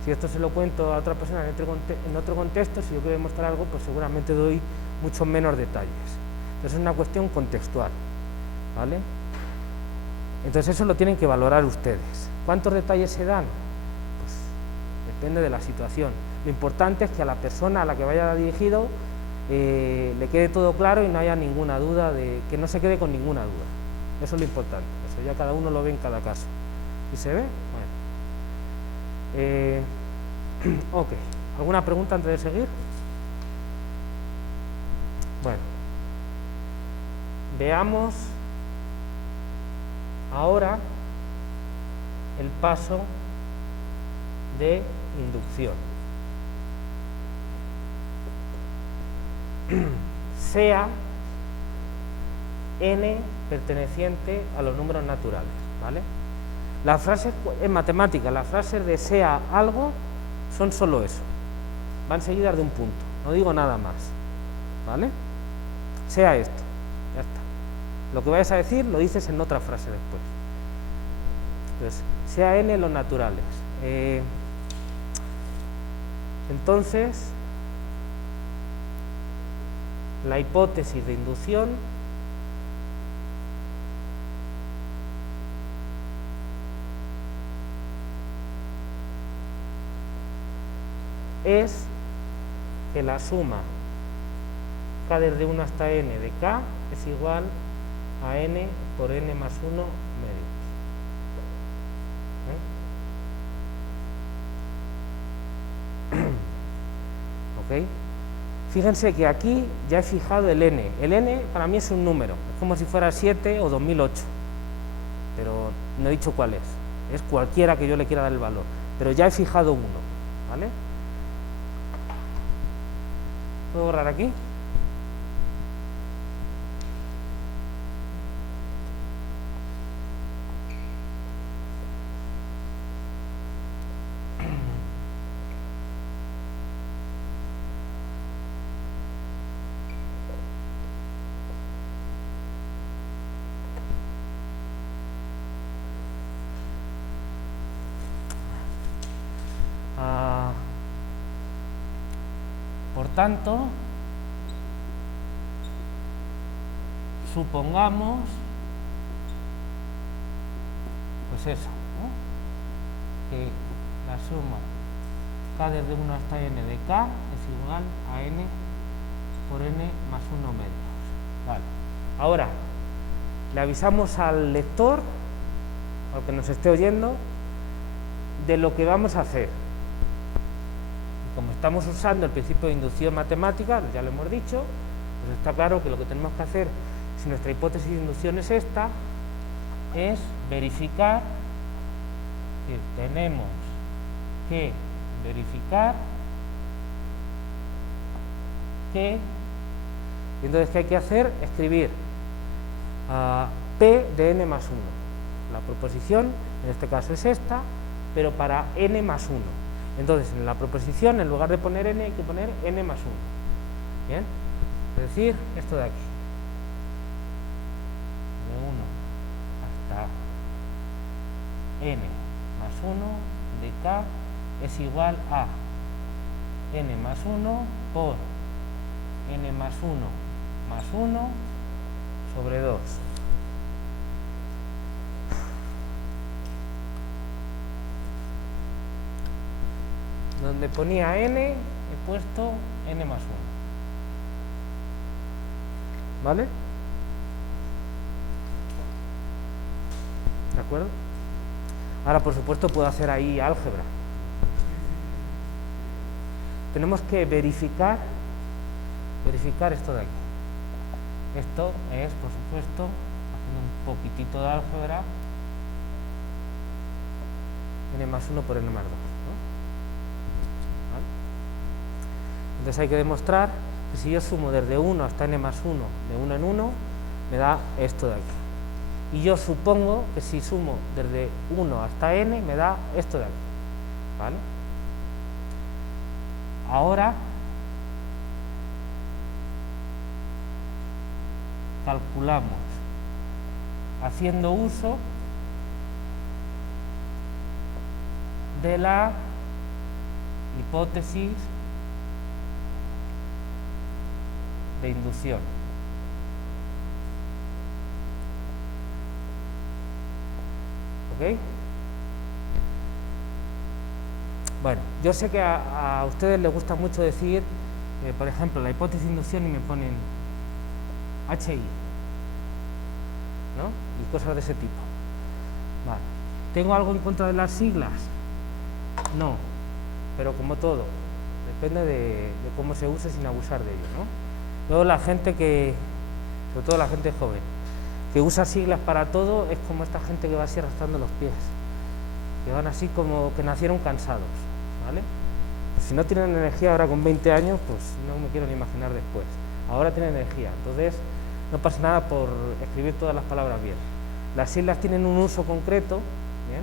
Si esto se lo cuento a otra persona en otro contexto, si yo quiero demostrar algo, pues seguramente doy muchos menos detalles. Entonces, es una cuestión contextual, ¿vale? Entonces, eso lo tienen que valorar ustedes. ¿Cuántos detalles se dan? Pues depende de la situación. Lo importante es que a la persona a la que vaya dirigido le quede todo claro y no haya ninguna duda, que no se quede con ninguna duda. Eso es lo importante. Eso ya cada uno lo ve en cada caso. ¿Y se ve? Bueno. Ok. ¿Alguna pregunta antes de seguir? Bueno. Veamos ahora el paso de inducción. Sea n perteneciente a los números naturales, ¿vale? Las frases en matemática, las frases de sea algo son solo eso, van seguidas de un punto, no digo nada más, ¿vale? Sea esto, ya está. Lo que vayas a decir lo dices en otra frase después. Entonces, sea n los naturales. Entonces, la hipótesis de inducción es que la suma k desde 1 hasta n de k es igual a n por n más 1 medios. ¿Ok? Fíjense que aquí ya he fijado el n. El n para mí es un número, es como si fuera 7 o 2008, pero no he dicho cuál es cualquiera que yo le quiera dar el valor, pero ya he fijado uno, ¿vale? ¿Puedo borrar aquí? Por tanto, supongamos, pues eso, ¿no? Que la suma k desde 1 hasta n de k es igual a n por n más 1 medios. Vale. Ahora, le avisamos al lector, al que nos esté oyendo, de lo que vamos a hacer. Como estamos usando el principio de inducción matemática, ya lo hemos dicho, pues está claro que lo que tenemos que hacer, si nuestra hipótesis de inducción es esta, es verificar que tenemos que verificar que, y entonces ¿qué hay que hacer? Escribir P de n más 1. la proposición, en este caso es esta, pero para n más 1. Entonces, en la proposición, en lugar de poner n, hay que poner n más 1. ¿Bien? Es decir, esto de aquí. De 1 hasta n más 1 de k es igual a n más 1 por n más 1 más 1 sobre 2. Donde ponía n, he puesto n más 1. ¿Vale? ¿De acuerdo? Ahora, por supuesto, puedo hacer ahí álgebra. Tenemos que verificar esto de aquí. Esto es, por supuesto, haciendo un poquitito de álgebra, n más 1 por n más 2. ¿No? ¿Vale? Entonces hay que demostrar que si yo sumo desde 1 hasta n más 1, de 1 en 1, me da esto de aquí. Y yo supongo que si sumo desde 1 hasta n, me da esto de aquí. ¿Vale? Ahora calculamos haciendo uso de la hipótesis de inducción. ¿Ok? Bueno, yo sé que a ustedes les gusta mucho decir, por ejemplo, la hipótesis de inducción y me ponen HI, ¿no? Y cosas de ese tipo. Vale. ¿Tengo algo en contra de las siglas? No, pero como todo, depende de cómo se use sin abusar de ello, ¿no? Luego la gente sobre todo la gente joven, que usa siglas para todo, es como esta gente que va así arrastrando los pies, que van así como que nacieron cansados, ¿vale? Si no tienen energía ahora con 20 años, pues no me quiero ni imaginar después. Ahora tienen energía, entonces no pasa nada por escribir todas las palabras bien. Las siglas tienen un uso concreto, ¿bien?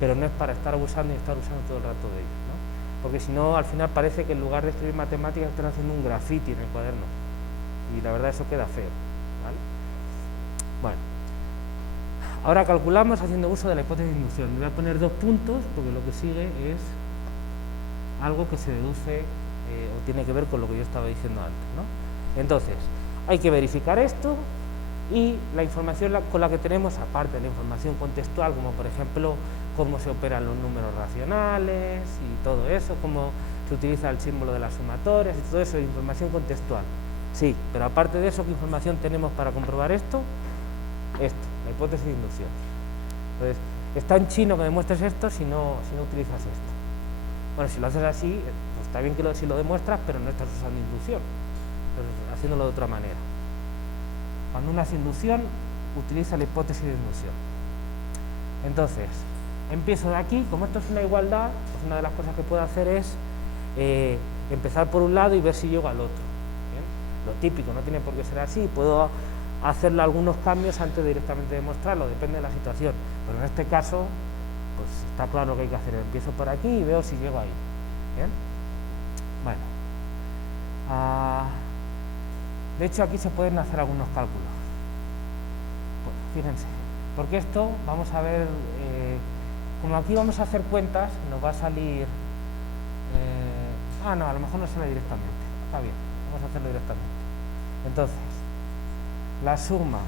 Pero no es para estar abusando y estar usando todo el rato de ellos, ¿no? Porque si no, al final parece que en lugar de escribir matemáticas están haciendo un graffiti en el cuaderno. Y la verdad eso queda feo, ¿vale? Bueno, ahora calculamos haciendo uso de la hipótesis de inducción. Voy a poner 2 puntos porque lo que sigue es algo que se deduce o tiene que ver con lo que yo estaba diciendo antes, ¿no? Entonces, hay que verificar esto y la información con la que tenemos, aparte de la información contextual, como por ejemplo cómo se operan los números racionales y todo eso, cómo se utiliza el símbolo de las sumatorias y todo eso, es información contextual. Sí, pero aparte de eso, ¿qué información tenemos para comprobar esto? Esto, la hipótesis de inducción. Entonces, está en chino que demuestres esto si no utilizas esto. Bueno, si lo haces así, pues está bien que si lo demuestras, pero no estás usando inducción. Entonces, haciéndolo de otra manera. Cuando uno hace inducción, utiliza la hipótesis de inducción. Entonces, empiezo de aquí. Como esto es una igualdad, pues una de las cosas que puedo hacer es empezar por un lado y ver si llego al otro. ¿Bien? Lo típico, no tiene por qué ser así. Puedo hacerle algunos cambios antes de directamente demostrarlo, depende de la situación. Pero en este caso, pues está claro que hay que hacer. Empiezo por aquí y veo si llego ahí. ¿Bien? Bueno. De hecho, aquí se pueden hacer algunos cálculos. Pues, fíjense, porque esto, vamos a ver, como aquí vamos a hacer cuentas, nos va a salir... no, a lo mejor no sale directamente. Está bien, vamos a hacerlo directamente. Entonces, la suma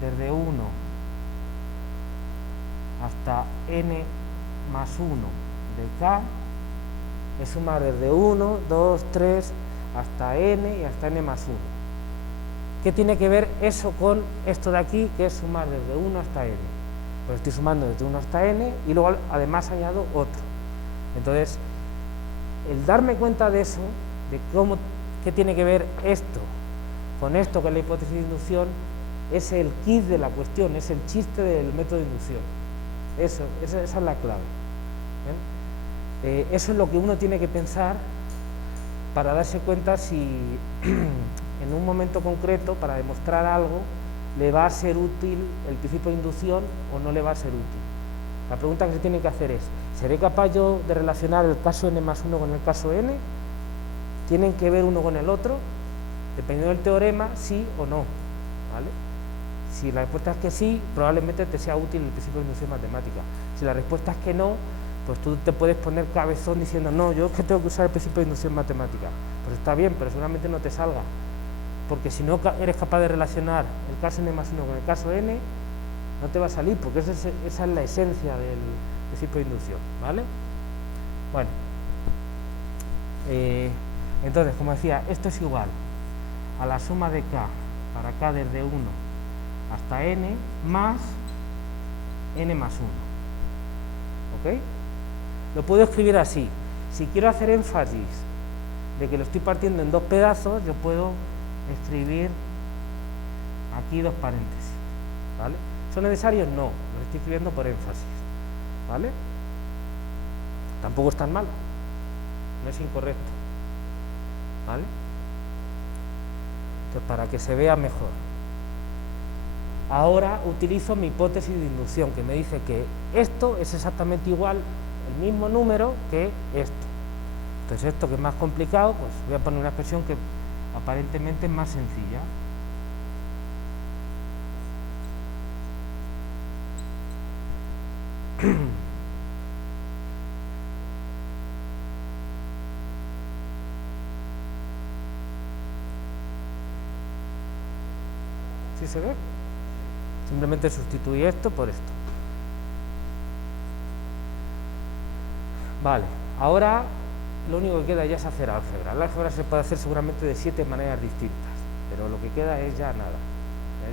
desde 1 hasta n más 1 de k es sumar desde 1, 2, 3 hasta n y hasta n más 1. ¿Qué tiene que ver eso con esto de aquí, que es sumar desde 1 hasta n? Pues estoy sumando desde 1 hasta n y luego además añado otro. Entonces, el darme cuenta de eso, de qué tiene que ver esto con esto que es la hipótesis de inducción, es el kit de la cuestión, es el chiste del método de inducción. Esa es la clave. Eso es lo que uno tiene que pensar para darse cuenta si en un momento concreto, para demostrar algo, ¿le va a ser útil el principio de inducción o no le va a ser útil? La pregunta que se tiene que hacer es, ¿seré capaz yo de relacionar el caso n más 1 con el caso n? ¿Tienen que ver uno con el otro? Dependiendo del teorema, sí o no, ¿vale? Si la respuesta es que sí, probablemente te sea útil el principio de inducción matemática. Si la respuesta es que no, pues tú te puedes poner cabezón diciendo, no, yo es que tengo que usar el principio de inducción matemática. Pues está bien, pero seguramente no te salga. Porque si no eres capaz de relacionar el caso n más 1 con el caso n, no te va a salir, porque esa es la esencia del principio de inducción, ¿vale? Bueno, entonces, como decía, esto es igual a la suma de k para k desde 1 hasta n más n más 1, ¿ok? Lo puedo escribir así. Si quiero hacer énfasis de que lo estoy partiendo en dos pedazos, yo puedo escribir aquí dos paréntesis, ¿vale? ¿Son necesarios? No, los estoy escribiendo por énfasis, ¿vale? Tampoco es tan malo, no es incorrecto, ¿vale? Entonces, para que se vea mejor. Ahora utilizo mi hipótesis de inducción, que me dice que esto es exactamente igual, el mismo número que esto. Entonces, esto que es más complicado, pues voy a poner una expresión que aparentemente es más sencilla. ¿Sí se ve? Simplemente sustituí esto por esto. Vale, ahora lo único que queda ya es hacer álgebra. La álgebra se puede hacer seguramente de 7 maneras distintas, pero lo que queda es ya nada.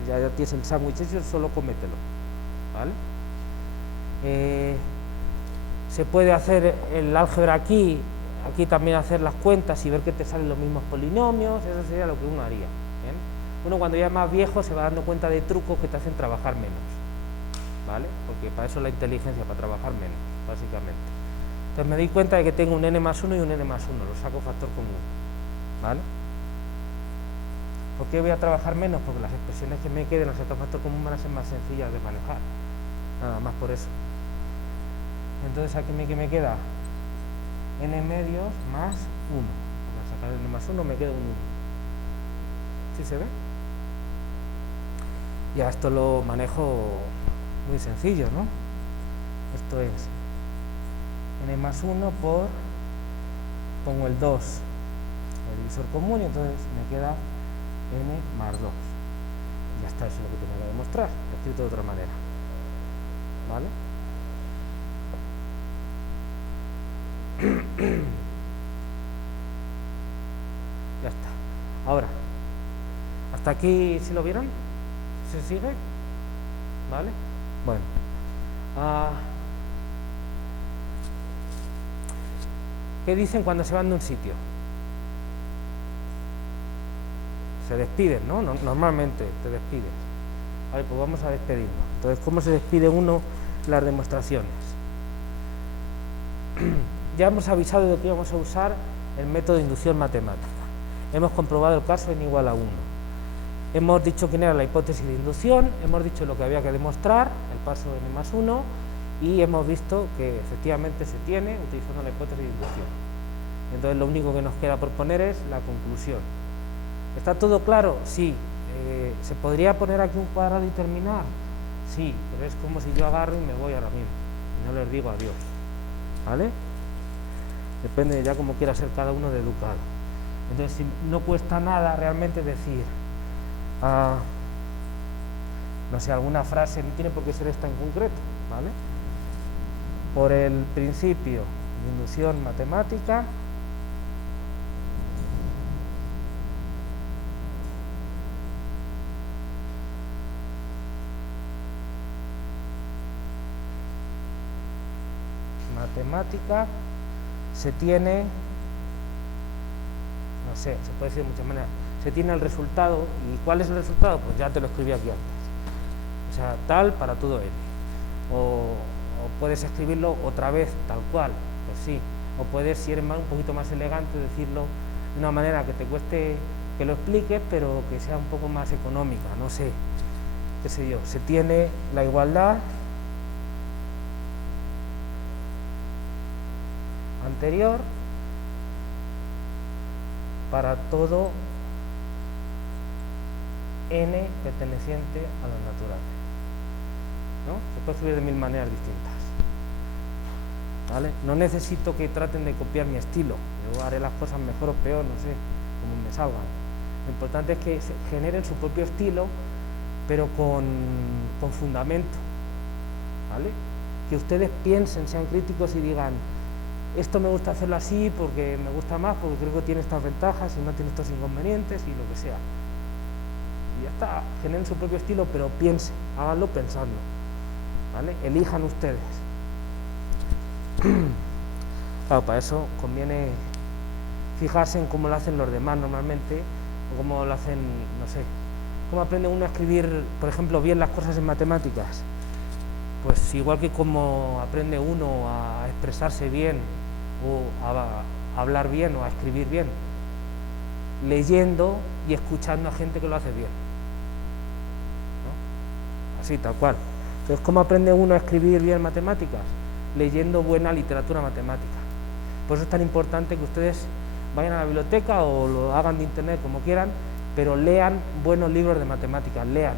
Ya tienes el sándwich hecho, solo cómetelo, ¿vale? Se puede hacer el álgebra aquí también hacer las cuentas y ver que te salen los mismos polinomios. Eso sería lo que uno haría, ¿bien? Uno cuando ya es más viejo se va dando cuenta de trucos que te hacen trabajar menos, ¿vale? Porque para eso es la inteligencia, para trabajar menos, básicamente. Entonces me doy cuenta de que tengo un n más 1 y un n más 1, lo saco factor común, ¿vale? ¿Por qué voy a trabajar menos? Porque las expresiones que me queden, las saco factor común, van a ser más sencillas de manejar, nada más por eso. Entonces aquí que me queda n medios más 1, para sacar n más 1 me queda un 1. ¿Sí se ve? Ya esto lo manejo muy sencillo, ¿no? Esto es n más 1 por, pongo el 2, el divisor común, y entonces me queda n más 2. Ya está, eso es lo que tengo que demostrar, escrito de otra manera, ¿vale? Ya está. Ahora, ¿hasta aquí sí lo vieron? ¿Se sigue? ¿Vale? Bueno. ¿Qué dicen cuando se van de un sitio? Se despiden, ¿no? Normalmente te despides. Vale, pues vamos a despedirnos. Entonces, ¿cómo se despide uno en las demostraciones? Ya hemos avisado de que íbamos a usar el método de inducción matemática. Hemos comprobado el caso n igual a 1. Hemos dicho quién era la hipótesis de inducción, hemos dicho lo que había que demostrar, el paso n más 1, y hemos visto que efectivamente se tiene utilizando la hipótesis de inducción. Entonces lo único que nos queda por poner es la conclusión. ¿Está todo claro? Sí. ¿Se podría poner aquí un cuadrado y terminar? Sí, pero es como si yo agarro y me voy ahora mismo y no les digo adiós, ¿vale? Depende de ya cómo quiera ser cada uno de educado. Entonces, si no cuesta nada realmente decir, no sé, alguna frase, no tiene por qué ser esta en concreto, ¿vale? Por el principio de inducción matemática, se tiene, no sé, se puede decir de muchas maneras, se tiene el resultado. ¿Y cuál es el resultado? pues ya te lo escribí aquí antes, o sea, tal para todo n, o puedes escribirlo otra vez tal cual, pues sí, o puedes, si eres un poquito más elegante, decirlo de una manera que te cueste que lo expliques, pero que sea un poco más económica, no sé. qué sé yo, se tiene la igualdad anterior para todo n perteneciente a los naturales, ¿no? Se puede escribir de 1000 maneras distintas, ¿vale? No necesito que traten de copiar mi estilo, yo haré las cosas mejor o peor, no sé, como me salgan. Lo importante es que generen su propio estilo, pero con fundamento, ¿vale? Que ustedes piensen, sean críticos y digan, esto me gusta hacerlo así porque me gusta más, porque creo que tiene estas ventajas y no tiene estos inconvenientes y lo que sea. Y ya está, generen su propio estilo, pero piensen, háganlo pensando, ¿vale? Elijan ustedes. Claro, para eso conviene fijarse en cómo lo hacen los demás normalmente, o cómo lo hacen, no sé, cómo aprende uno a escribir, por ejemplo, bien las cosas en matemáticas. Pues igual que como aprende uno a expresarse bien, o a hablar bien, o a escribir bien, leyendo y escuchando a gente que lo hace bien, ¿no? Así, tal cual. Entonces, ¿cómo aprende uno a escribir bien matemáticas? Leyendo buena literatura matemática. Por eso es tan importante que ustedes vayan a la biblioteca o lo hagan de internet como quieran, pero lean buenos libros de matemáticas, lean.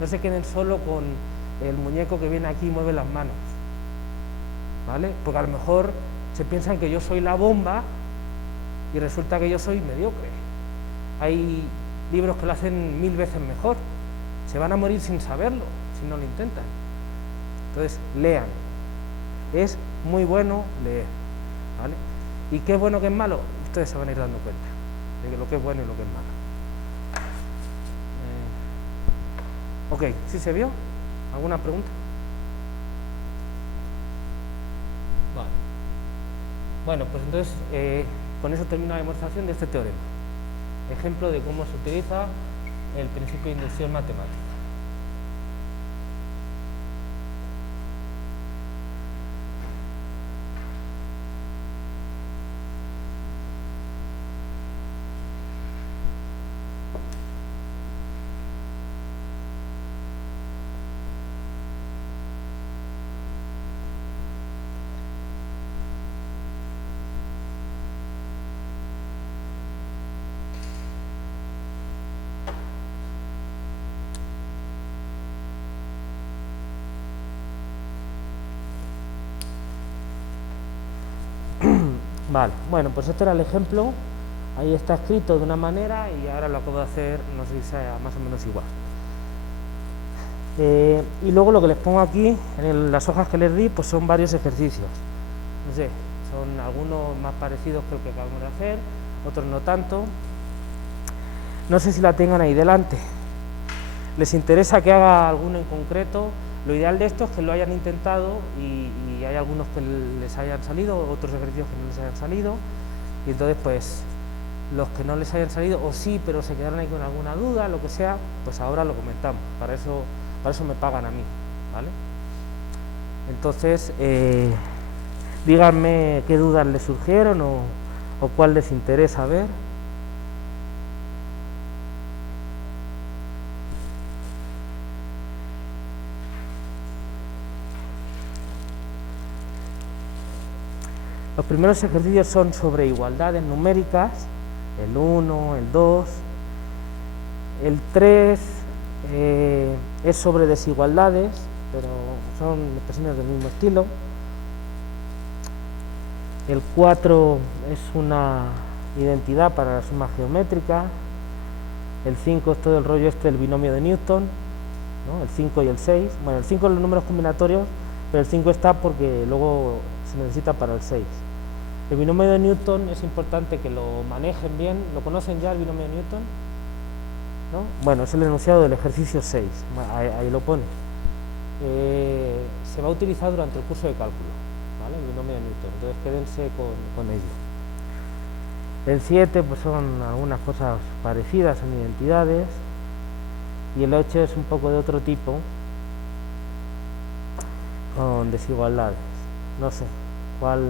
No se queden solo con el muñeco que viene aquí y mueve las manos, ¿vale? Porque a lo mejor se piensan que yo soy la bomba y resulta que yo soy mediocre. Hay libros que lo hacen 1000 veces mejor, se van a morir sin saberlo, si no lo intentan. Entonces, lean. Es muy bueno leer, ¿vale? ¿Y qué es bueno, qué es malo? Ustedes se van a ir dando cuenta de lo que es bueno y lo que es malo. Ok, ¿sí se vio? ¿Alguna pregunta? Vale. Bueno, pues entonces con eso termino la demostración de este teorema. Ejemplo de cómo se utiliza el principio de inducción matemática. Vale, bueno, pues este era el ejemplo, ahí está escrito de una manera y ahora lo acabo de hacer, no sé si sea más o menos igual. Y luego lo que les pongo aquí, en las hojas que les di, pues son varios ejercicios. No sé, son algunos más parecidos que el que acabamos de hacer, otros no tanto. No sé si la tengan ahí delante. ¿Les interesa que haga alguno en concreto? Lo ideal de esto es que lo hayan intentado y hay algunos que les hayan salido, otros ejercicios que no les hayan salido, y entonces pues los que no les hayan salido, o sí, pero se quedaron ahí con alguna duda, lo que sea, pues ahora lo comentamos, para eso me pagan a mí, ¿vale? Entonces, díganme qué dudas les surgieron o cuál les interesa ver. Los primeros ejercicios son sobre igualdades numéricas, el 1, el 2, el 3 es sobre desigualdades, pero son expresiones del mismo estilo. El 4 es una identidad para la suma geométrica. El 5 es todo el rollo este del binomio de Newton, ¿no? El 5 y el 6. Bueno, el 5 es los números combinatorios, pero el 5 está porque luego se necesita para el 6. El binomio de Newton es importante que lo manejen bien. ¿Lo conocen ya, el binomio de Newton? ¿No? Bueno, es el enunciado del ejercicio 6, ahí lo pone. Se va a utilizar durante el curso de cálculo, ¿vale? El binomio de Newton, entonces quédense con ello. El 7 pues son algunas cosas parecidas, son identidades, y el 8 es un poco de otro tipo, con desigualdades. No sé cuál,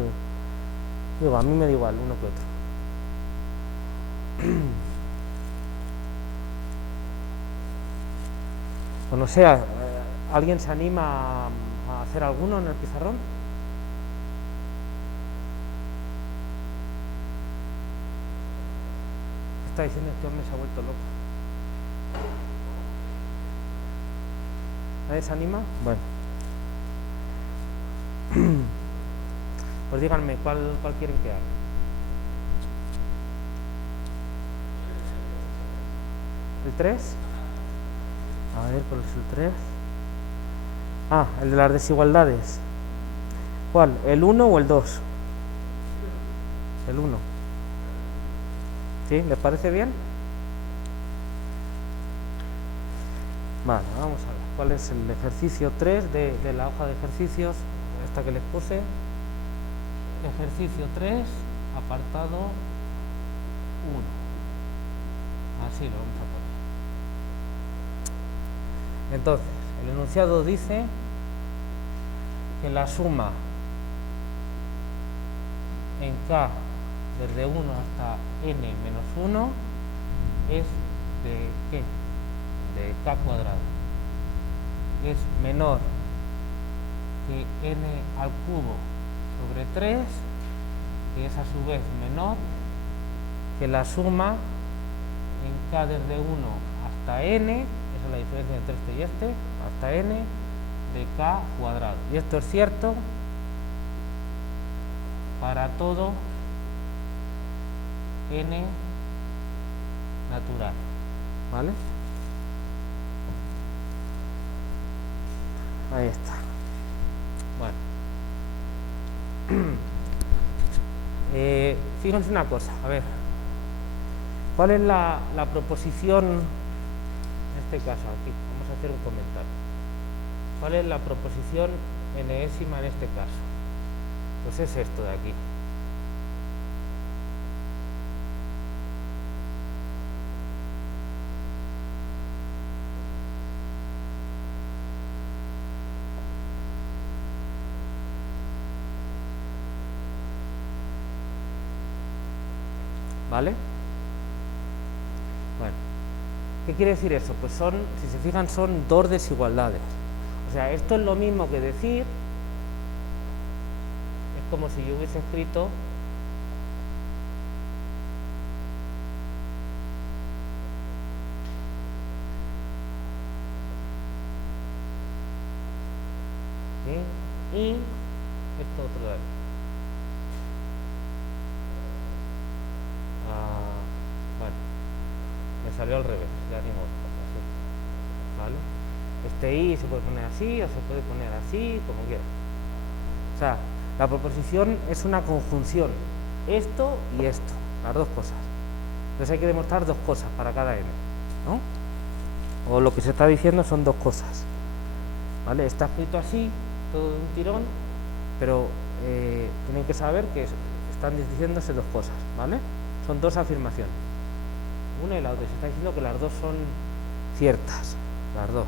digo, a mí me da igual uno que otro. Pues no sé, ¿alguien se anima a hacer alguno en el pizarrón? Está diciendo este hombre se ha vuelto loco. ¿Nadie se anima? Bueno. Pues díganme, ¿cuál quieren que haga? ¿El 3? A ver, ¿cuál es el 3? Ah, el de las desigualdades. ¿Cuál? ¿El 1 o el 2? El 1. ¿Sí? ¿Les parece bien? Vale, vamos a ver. ¿Cuál es el ejercicio 3 de la hoja de ejercicios? Esta que les puse. Ejercicio 3, apartado 1. Así lo vamos a poner. Entonces, el enunciado dice que la suma en k desde 1 hasta n menos 1 es de ¿qué? De k cuadrado. Es menor que n al cubo sobre 3, que es a su vez menor que la suma en k desde 1 hasta n, esa es la diferencia entre este y este, hasta n de k cuadrado. Y esto es cierto para todo n natural, ¿vale? Ahí está. Bueno. Fíjense una cosa, a ver. ¿Cuál es la proposición, en este caso aquí, vamos a hacer un comentario. ¿Cuál es la proposición enésima en este caso? Pues es esto de aquí. ¿Vale? Bueno, ¿qué quiere decir eso? Pues son, si se fijan, son dos desigualdades. O sea, esto es lo mismo que decir, es como si yo hubiese escrito y esto otro de aquí. Bueno, me salió al revés, ya ni modo, así, ¿vale? Este i se puede poner así o se puede poner así, como quiera. O sea, la proposición es una conjunción, esto y esto, las dos cosas. Entonces hay que demostrar dos cosas para cada n, ¿no? O lo que se está diciendo son dos cosas, ¿vale? Está escrito así, todo de un tirón, pero tienen que saber que están diciéndose dos cosas, ¿vale? Son dos afirmaciones, una y la otra. Se está diciendo que las dos son ciertas, las dos,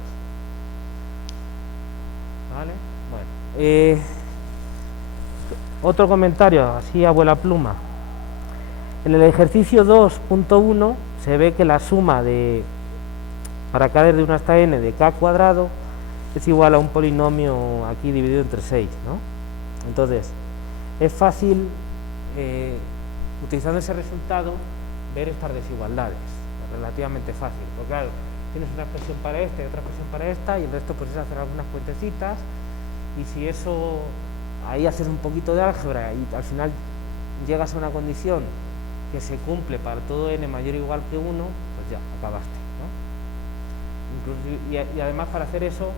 ¿vale? Bueno, otro comentario, así a vuela pluma. En el ejercicio 2.1 se ve que la suma para k desde 1 hasta n de k cuadrado es igual a un polinomio aquí dividido entre 6, ¿no? Entonces, es fácil, utilizando ese resultado, ver estas desigualdades. Es relativamente fácil, porque claro, tienes una expresión para esta y otra expresión para esta, y el resto pues es hacer algunas cuentecitas, y si eso, ahí haces un poquito de álgebra y al final llegas a una condición que se cumple para todo n mayor o igual que 1, pues ya, acabaste, ¿no? Incluso, y además para hacer eso,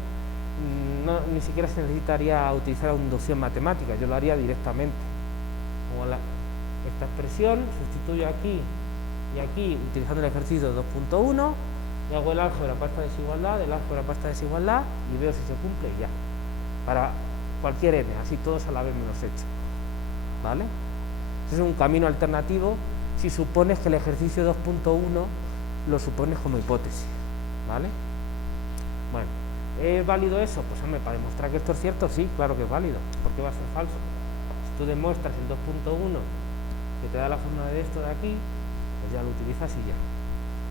ni siquiera se necesitaría utilizar inducción matemática, yo lo haría directamente. Como esta expresión, sustituyo aquí y aquí utilizando el ejercicio 2.1 y hago el álgebra para esta desigualdad, el álgebra para esta desigualdad y veo si se cumple y ya. Para cualquier n, así todos a la vez me los echo, ¿vale? Ese es un camino alternativo si supones que el ejercicio 2.1 lo supones como hipótesis, ¿vale? Bueno, ¿es válido eso? Pues hombre, para demostrar que esto es cierto, sí, claro que es válido. ¿Por qué va a ser falso? Si tú demuestras el 2.1 que te da la fórmula de esto de aquí, pues ya lo utilizas y ya.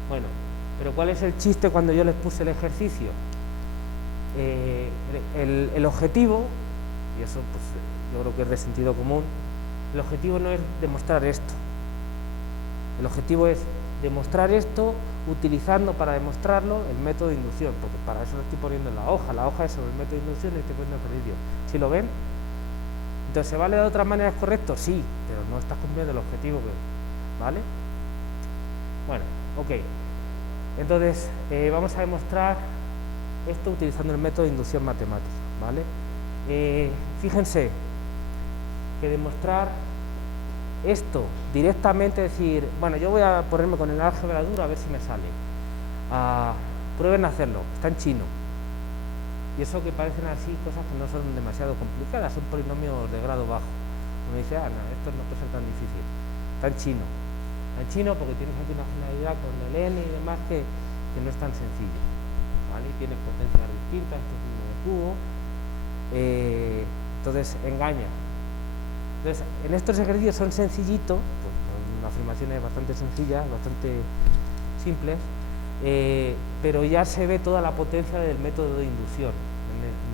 Bueno, pero ¿cuál es el chiste cuando yo les puse el ejercicio? el objetivo, y eso pues yo creo que es de sentido común, el objetivo no es demostrar esto, el objetivo es demostrar esto utilizando para demostrarlo el método de inducción, porque para eso lo estoy poniendo en la hoja es sobre el método de inducción y estoy poniendo el ejercicio. ¿Sí lo ven? Entonces, ¿se vale de otra manera? ¿Es correcto? Sí, pero no estás cumpliendo el objetivo, ¿vale? Bueno, ok. Entonces, vamos a demostrar esto utilizando el método de inducción matemática, ¿vale? Fíjense que demostrar esto directamente, decir, bueno, yo voy a ponerme con el álgebra dura a ver si me sale. Prueben a hacerlo, está en chino. Y eso que parecen así cosas que no son demasiado complicadas, son polinomios de grado bajo. Uno dice, no, esto no puede ser tan difícil. Está en chino. Está en chino porque tienes aquí una finalidad con el n y demás que no es tan sencillo. ¿Vale? Y tienes potencias distintas, esto es un cubo. Entonces, engaña. Entonces, en estos ejercicios son sencillitos, pues, son afirmaciones bastante sencillas, bastante simples, pero ya se ve toda la potencia del método de inducción,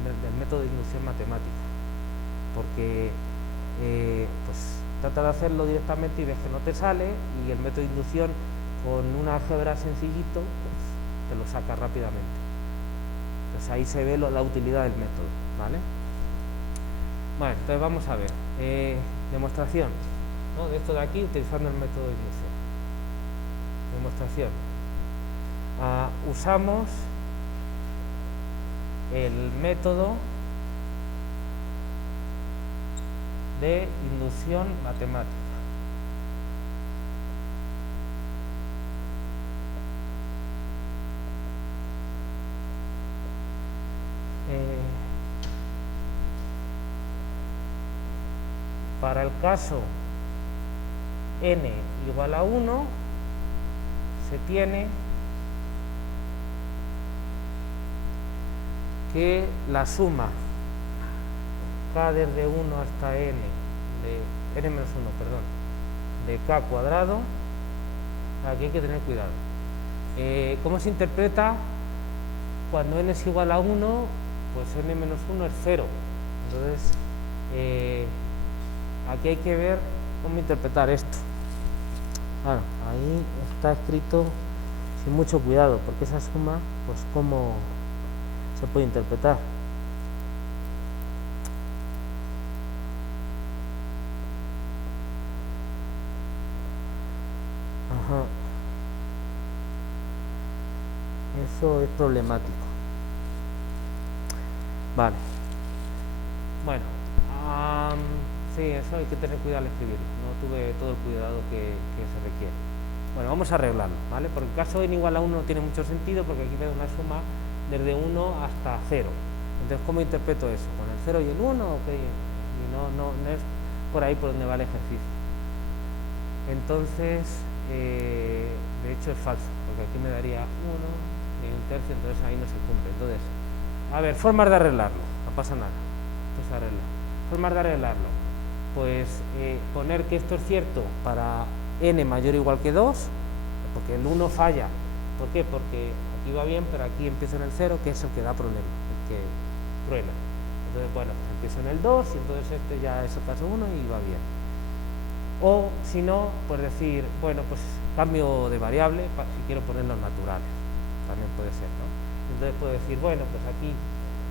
del método de inducción matemática, porque pues, trata de hacerlo directamente y ves que no te sale, y el método de inducción con un álgebra sencillito, pues te lo saca rápidamente. Entonces ahí se ve la utilidad del método, ¿vale? Bueno, entonces vamos a ver, demostración, ¿no? De esto de aquí utilizando el método de inducción. Demostración. Usamos el método de inducción matemática. Para el caso n igual a 1, se tiene que la suma k desde 1 hasta n, de n menos 1, perdón, de k cuadrado, aquí hay que tener cuidado. ¿Cómo se interpreta? Cuando n es igual a 1, pues n menos 1 es 0. Entonces, aquí hay que ver cómo interpretar esto. Claro, ahí está escrito sin mucho cuidado, porque esa suma, pues cómo se puede interpretar. Ajá. Eso es problemático. Vale. Bueno, sí, eso hay que tener cuidado al escribirlo. No tuve todo el cuidado que se requiere. Bueno, vamos a arreglarlo, ¿vale? Porque el caso n igual a 1 no tiene mucho sentido, porque aquí me da una suma desde 1 hasta 0. Entonces, ¿cómo interpreto eso? ¿Con el 0 y el 1? Okay. Y no es por ahí por donde va el ejercicio. Entonces, de hecho es falso, porque aquí me daría 1 y un tercio, entonces ahí no se cumple. Entonces, a ver, formas de arreglarlo, no pasa nada. Pues arreglar. Formas de arreglarlo. Pues poner que esto es cierto para n mayor o igual que 2, porque el 1 falla. ¿Por qué? Porque aquí va bien, pero aquí empiezo en el 0, que es el que da problema, el que truena. Entonces, bueno, pues empiezo en el 2 y entonces este ya es el caso 1 y va bien. O, si no, pues decir, bueno, pues cambio de variable si quiero poner los naturales. También puede ser, ¿no? Entonces puedo decir, bueno, pues aquí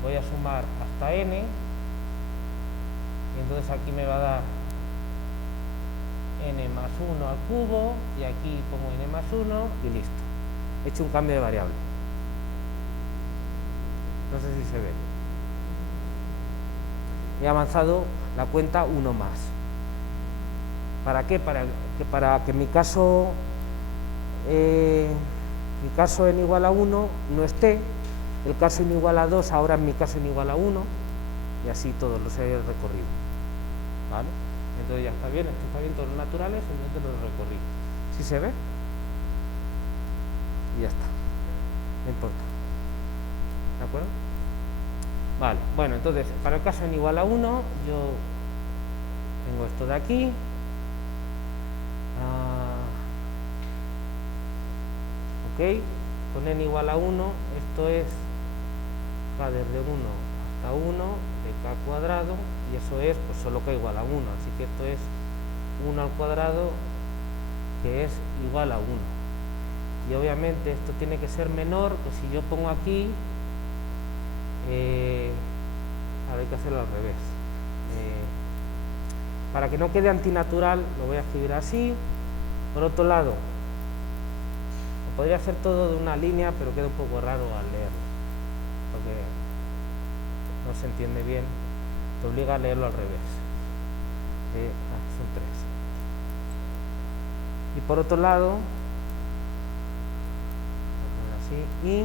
voy a sumar hasta n, y entonces aquí me va a dar n más 1 al cubo, y aquí pongo n más 1 y listo. He hecho un cambio de variable. No sé si se ve. He avanzado la cuenta 1 más. ¿Para qué? Para que mi caso n igual a 1 no esté, el caso n igual a 2 ahora en mi caso n igual a 1, y así todos los he recorrido. ¿Vale? Entonces ya está bien, esto está bien, todos los naturales, entonces los recorrí. ¿Sí se ve? Y ya está, no importa. ¿De acuerdo? Vale, bueno, entonces para el caso n igual a 1 yo tengo esto de aquí, ok, con n igual a 1 esto es k desde 1 hasta 1 de k cuadrado, y eso es pues solo k igual a 1, así que esto es 1 al cuadrado, que es igual a 1. Y obviamente esto tiene que ser menor, pues si yo pongo aquí, ahora hay que hacerlo al revés. Para que no quede antinatural, lo voy a escribir así. Por otro lado, podría hacer todo de una línea, pero queda un poco raro al leerlo, porque no se entiende bien, te obliga a leerlo al revés. Son 3. Y por otro lado, así, y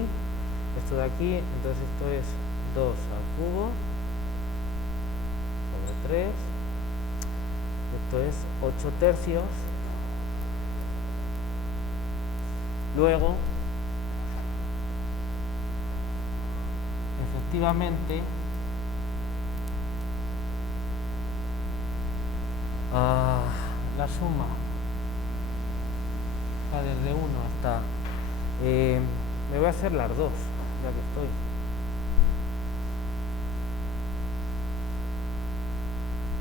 esto de aquí, entonces esto es 2 al cubo sobre 3, esto es 8 tercios. Luego, efectivamente, la suma va desde 1 hasta... me voy a hacer las dos, ya que estoy.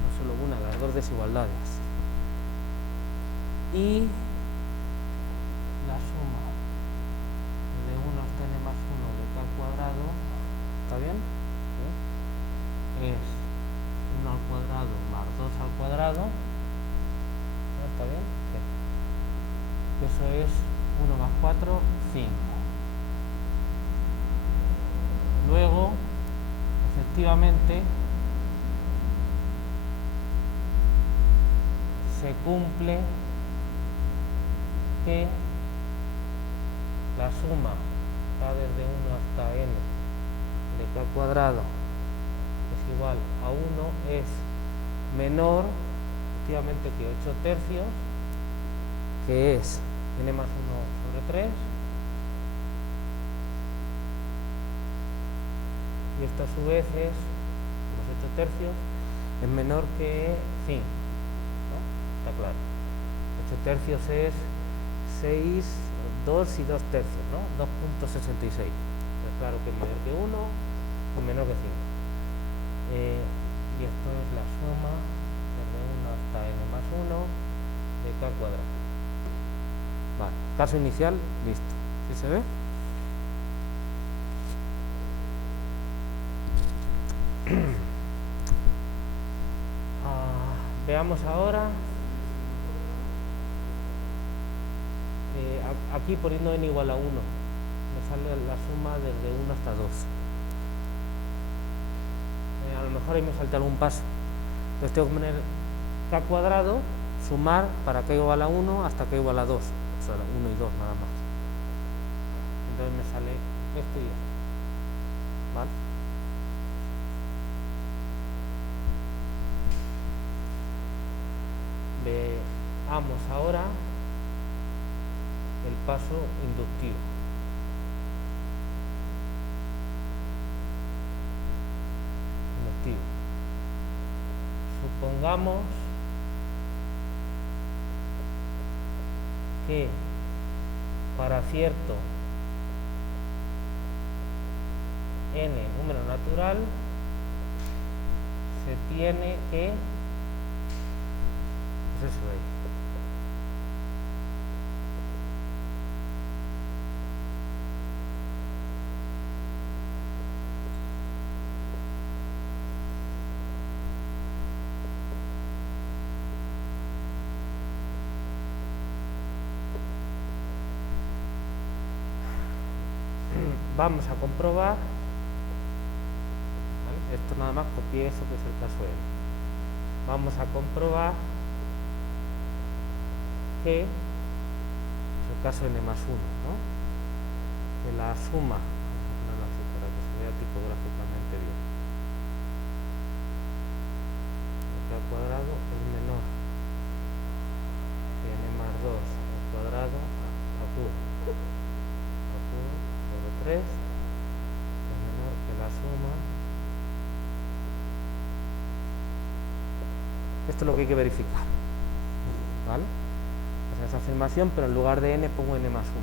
No solo una, las dos desigualdades. Y la suma de 1 hasta n más 1 de k cuadrado, ¿está bien? ¿Sí? Es 1 al cuadrado más 2 al cuadrado, ¿está bien? Sí. Eso es 1 más 4, 5. Luego, efectivamente, se cumple que la suma k desde 1 hasta n de k cuadrado es igual a 1 es menor efectivamente que 8 tercios, que es n más 1 sobre 3, y esto a su vez es, los 8 tercios, es menor que 5, ¿no? Está claro. 8 tercios es 6, 2 y 2 tercios, ¿no? 2.66. Es claro que es mayor que 1 o menor que 5. Y esto es la suma desde 1 hasta n más 1 de k cuadrado. Vale, caso inicial, listo. ¿Sí se ve? Veamos ahora, aquí poniendo n igual a 1, me sale la suma desde 1 hasta 2. A lo mejor ahí me falta algún paso. Entonces tengo que poner k cuadrado, sumar para k igual a 1 hasta k igual a 2. O sea, 1 y 2 nada más. Entonces me sale esto y esto. ¿Vale? Veamos ahora el paso inductivo. Supongamos que para cierto n número natural se tiene que, pues eso de ahí. Vamos a comprobar, ¿vale? Esto nada más copié eso que es el caso N. Vamos a comprobar que es el caso N más 1, ¿no? Que la suma, vamos a ponerlo así para que se vea tipográficamente bien, de k cuadrado es menor que n más 2 al cuadrado a cubo. 3 es menor que la suma. Esto es lo que hay que verificar, ¿vale? O sea, esa afirmación, pero en lugar de n pongo n más 1.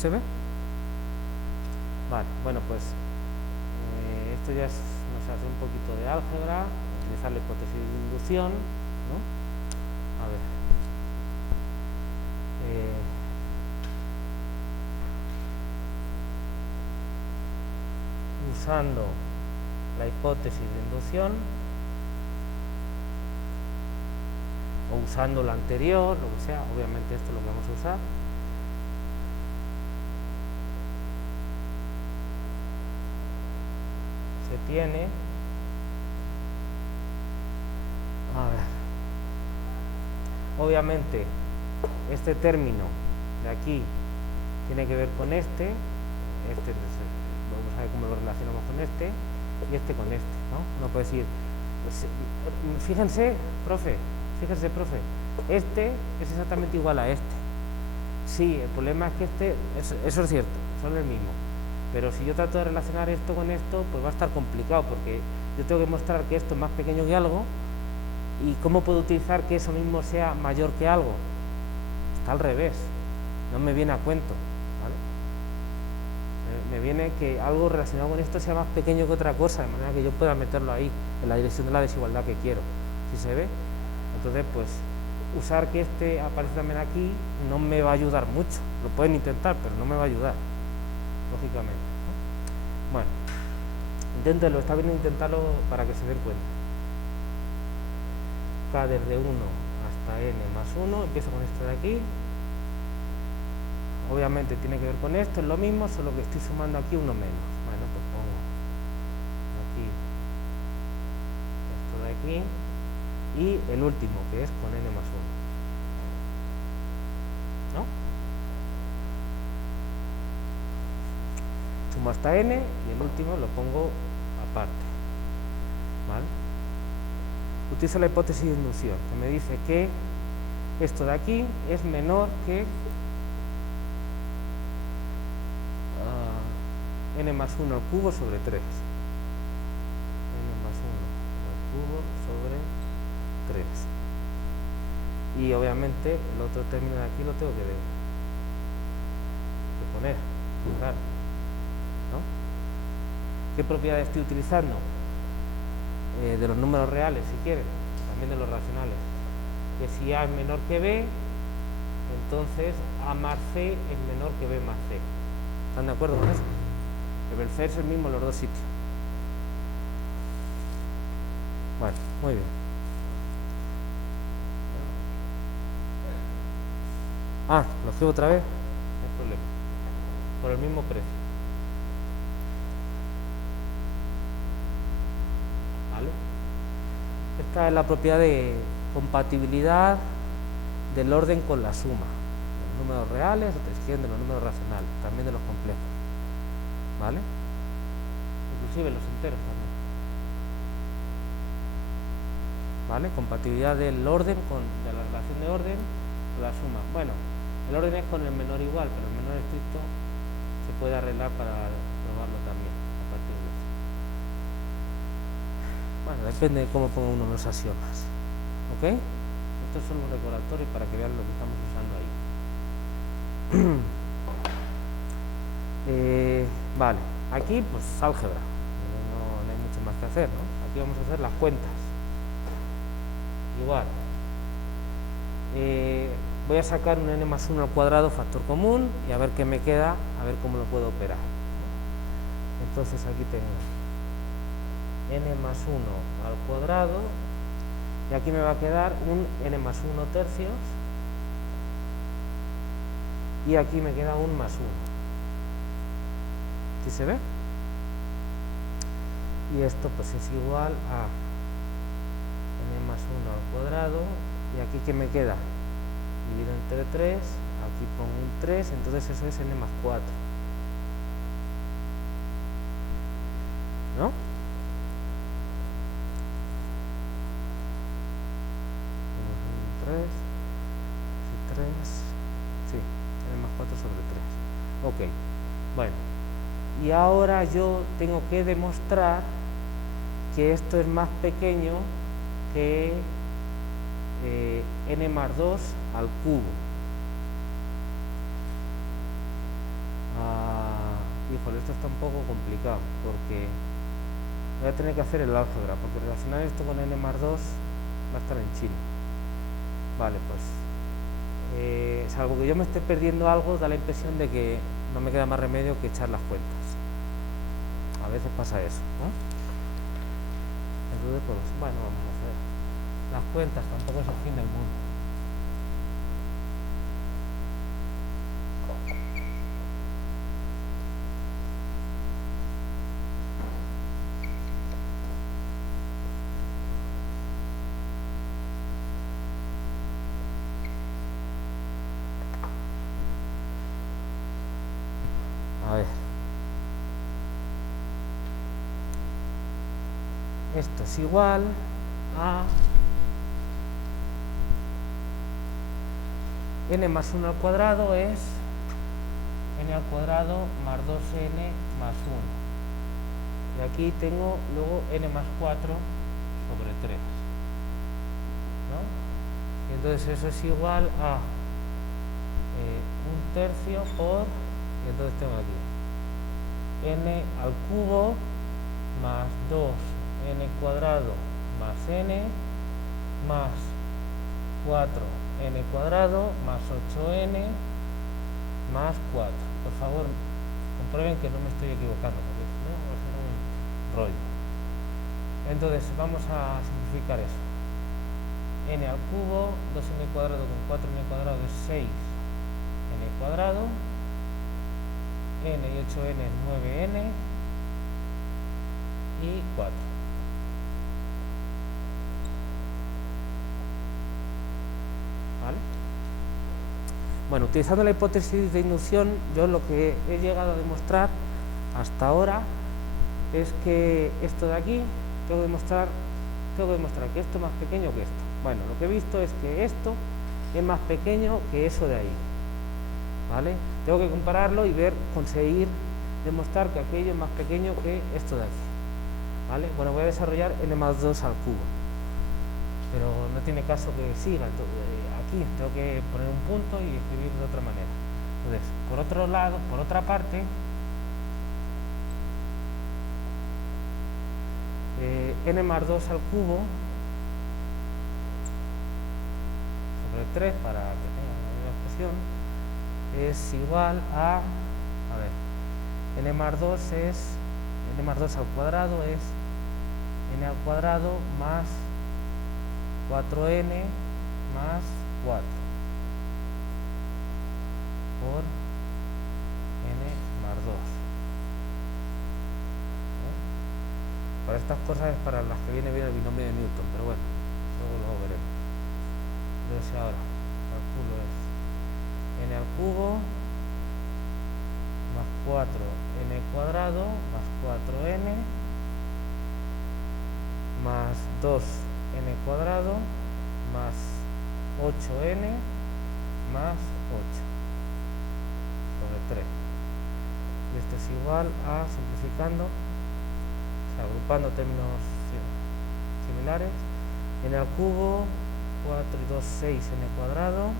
se ve? Vale, bueno, pues esto ya nos hace un poquito de álgebra, utilizar la hipótesis de inducción, ¿no? A ver. Usando la hipótesis de inducción o usando lo anterior, lo que sea, obviamente esto es lo que vamos a usar. Se tiene, a ver, obviamente este término de aquí tiene que ver con este vamos a ver cómo lo relacionamos con este y este con este, ¿no? Uno puede decir, pues, fíjense, profe, este es exactamente igual a este. Sí, el problema es que eso es cierto, son el mismo. Pero si yo trato de relacionar esto con esto, pues va a estar complicado, porque yo tengo que mostrar que esto es más pequeño que algo, y cómo puedo utilizar que eso mismo sea mayor que algo. Está al revés, no me viene a cuento, ¿vale? Me viene que algo relacionado con esto sea más pequeño que otra cosa, de manera que yo pueda meterlo ahí, en la dirección de la desigualdad que quiero. ¿Sí se ve? Entonces, pues, usar que este aparece también aquí no me va a ayudar mucho. Lo pueden intentar, pero no me va a ayudar, lógicamente, ¿no? Bueno, inténtenlo, está bien intentarlo para que se den cuenta. K desde 1 hasta n más 1, empiezo con esto de aquí. Obviamente tiene que ver con esto, es lo mismo, solo que estoy sumando aquí uno menos. Bueno, pues pongo aquí esto de aquí y el último, que es con n más 1, ¿no? Sumo hasta n y el último lo pongo aparte, ¿vale? Utilizo la hipótesis de inducción, que me dice que esto de aquí es menor que n más 1 al cubo sobre 3. N más 1 al cubo sobre 3. Y obviamente el otro término de aquí lo tengo que poner, claro, ¿no? ¿Qué propiedades estoy utilizando? De los números reales, si quieren, también de los racionales. Que si A es menor que B, entonces A más C es menor que B más C. ¿Están de acuerdo con eso? El welfare es el mismo en los dos sitios. Bueno, muy bien. Lo escribo otra vez, no hay problema. Por el mismo precio. ¿Vale? Esta es la propiedad de compatibilidad del orden con la suma. De los números reales, de los números racionales, también de los complejos. ¿Vale? Inclusive los enteros también. ¿Vale? Compatibilidad del orden de la relación de orden con la suma. Bueno, el orden es con el menor igual, pero el menor estricto se puede arreglar para probarlo también a partir de eso. Bueno, depende de cómo ponga uno los axiomas. ¿Ok? Estos son los recordatorios para que vean lo que estamos usando ahí. Vale, aquí pues álgebra, no hay mucho más que hacer, ¿no? Aquí vamos a hacer las cuentas. Igual, voy a sacar un n más 1 al cuadrado factor común y a ver qué me queda, a ver cómo lo puedo operar. Entonces aquí tengo n más 1 al cuadrado y aquí me va a quedar un n más 1 tercios y aquí me queda un más 1. ¿Sí se ve? Y esto pues es igual a n más 1 al cuadrado y aquí ¿qué me queda? Divido entre 3, aquí pongo un 3, entonces eso es n más 4, ¿no? Un 3, 3, sí, n más 4 sobre 3. Ok, bueno. Y ahora yo tengo que demostrar que esto es más pequeño que n más 2 al cubo. híjole, esto está un poco complicado, porque voy a tener que hacer el álgebra, porque relacionar esto con n más 2 va a estar en chino. Vale, pues, salvo que yo me esté perdiendo algo, da la impresión de que no me queda más remedio que echar las cuentas. A veces pasa eso, ¿no? Entonces, pues, bueno, vamos a hacer las cuentas, tampoco es el fin del mundo. A ver, esto es igual a n más 1 al cuadrado es n al cuadrado más 2n más 1. Y aquí tengo luego n más 4 sobre 3, ¿no? Y entonces eso es igual a 1/3 por, y entonces tengo aquí n al cubo más 2n cuadrado más n más 4n cuadrado más 8n más 4. Por favor, comprueben que no me estoy equivocando, porque si no va a ser un rollo. Entonces vamos a simplificar eso. N al cubo, 2n cuadrado con 4n cuadrado es 6n cuadrado, n y 8n es 9n y 4. ¿Vale? Bueno, utilizando la hipótesis de inducción, yo lo que he llegado a demostrar hasta ahora es que esto de aquí, tengo que demostrar que esto es más pequeño que esto. Bueno, lo que he visto es que esto es más pequeño que eso de ahí. ¿Vale? Tengo que compararlo y conseguir demostrar que aquello es más pequeño que esto de aquí. ¿Vale? Bueno, voy a desarrollar n más 2 al cubo, pero no tiene caso que siga. Aquí tengo que poner un punto y escribir de otra manera. Entonces, por otro lado, por otra parte, n más 2 al cubo sobre 3, para que tenga la misma expresión, es igual a ver, n más 2 al cuadrado es n al cuadrado más 4n más 4 por n más 2. Para estas cosas es para las que viene bien el binomio de Newton, pero bueno, luego lo veremos. Entonces ahora, calculo es n al cubo más 4n cuadrado más 4n más 2n cuadrado más 8n más 8 sobre 3. Y esto es igual a, simplificando, o sea, agrupando términos similares, n al cubo, 4 y 2, 6n cuadrado,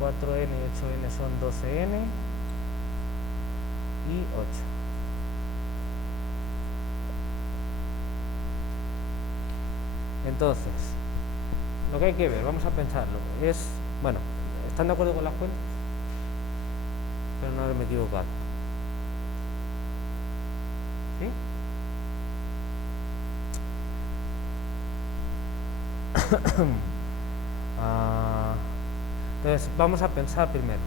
4n y 8n son 12n y 8. Entonces, lo que hay que ver, vamos a pensarlo, es, bueno, ¿están de acuerdo con las cuentas? Pero no haberme equivocado. ¿Sí? Entonces, vamos a pensar primero.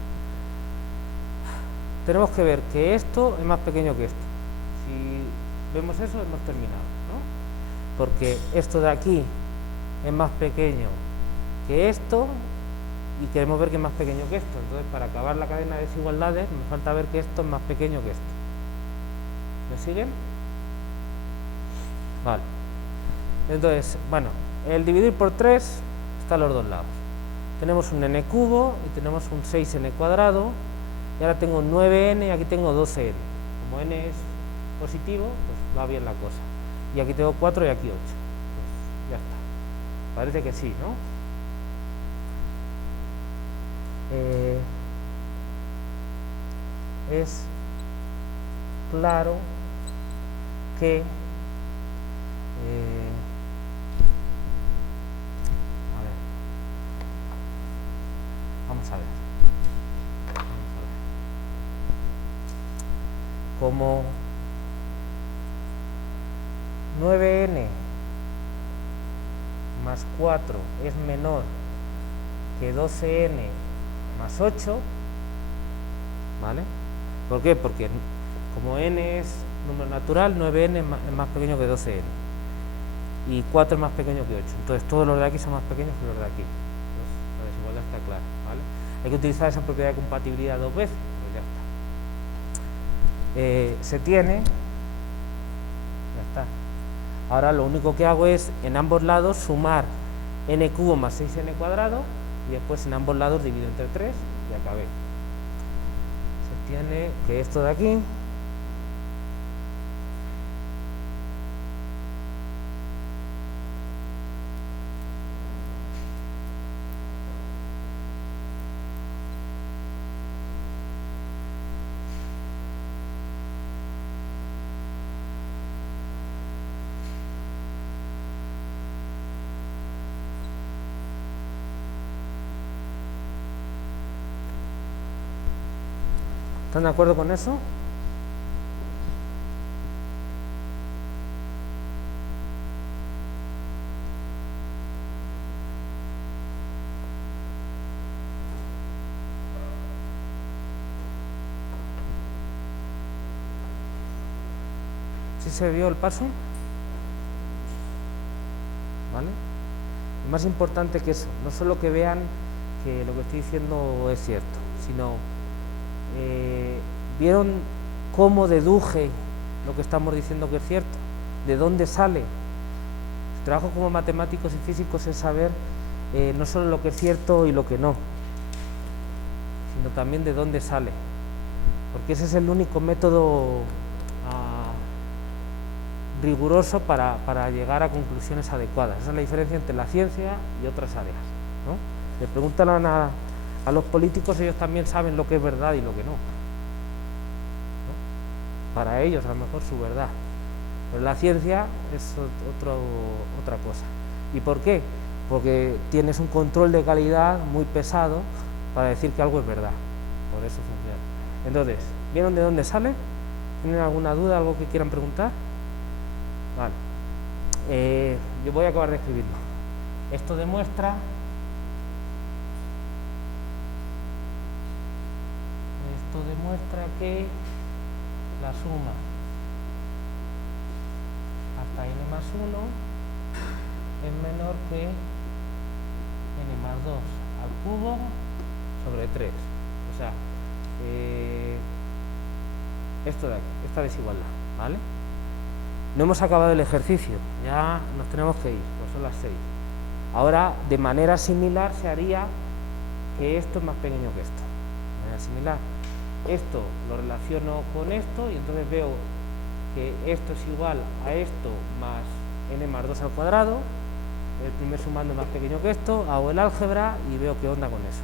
Tenemos que ver que esto es más pequeño que esto. Si vemos eso, hemos terminado, ¿no? Porque esto de aquí es más pequeño que esto y queremos ver que es más pequeño que esto. Entonces, para acabar la cadena de desigualdades, me falta ver que esto es más pequeño que esto. ¿Me siguen? Vale. Entonces, bueno, el dividir por 3 está a los dos lados. Tenemos un n cubo y tenemos un 6n cuadrado. Y ahora tengo 9n y aquí tengo 12n. Como n es positivo, pues va bien la cosa. Y aquí tengo 4 y aquí 8. Pues ya está. Parece que sí, ¿no? Es claro que vamos a ver. Como 9n más 4 es menor que 12n más 8, ¿vale? ¿Por qué? Porque como n es número natural, 9n es más pequeño que 12n y 4 es más pequeño que 8, entonces todos los de aquí son más pequeños que los de aquí. Entonces, la desigualdad está clara, ¿vale? Hay que utilizar esa propiedad de compatibilidad dos veces, pues ya está. Se tiene, ya está. Ahora lo único que hago es en ambos lados sumar n cubo más 6n cuadrado y después en ambos lados divido entre 3 y acabé. Se tiene que esto de aquí ¿están de acuerdo con eso? ¿Sí se vio el paso? ¿Vale? Lo más importante que eso, no solo que vean que lo que estoy diciendo es cierto, sino ¿vieron cómo deduje lo que estamos diciendo que es cierto? ¿De dónde sale? El trabajo como matemáticos y físicos es saber no solo lo que es cierto y lo que no, sino también de dónde sale, porque ese es el único método riguroso para llegar a conclusiones adecuadas. Esa es la diferencia entre la ciencia y otras áreas, ¿no? Le preguntan a los políticos, ellos también saben lo que es verdad y lo que no, ¿no? Para ellos a lo mejor su verdad, pero la ciencia es otra cosa. ¿Y por qué? Porque tienes un control de calidad muy pesado para decir que algo es verdad, por eso funciona. Entonces, ¿vieron de dónde sale? ¿Tienen alguna duda, algo que quieran preguntar? Vale. Yo voy a acabar de escribirlo. Esto demuestra que la suma hasta n más 1 es menor que n más 2 al cubo sobre 3. O sea, esto de aquí, esta desigualdad, ¿vale? No hemos acabado el ejercicio, ya nos tenemos que ir, pues son las 6. Ahora, de manera similar, se haría que esto es más pequeño que esto. De manera similar. Esto lo relaciono con esto y entonces veo que esto es igual a esto más n más 2 al cuadrado. El primer sumando es más pequeño que esto, hago el álgebra y veo qué onda con eso.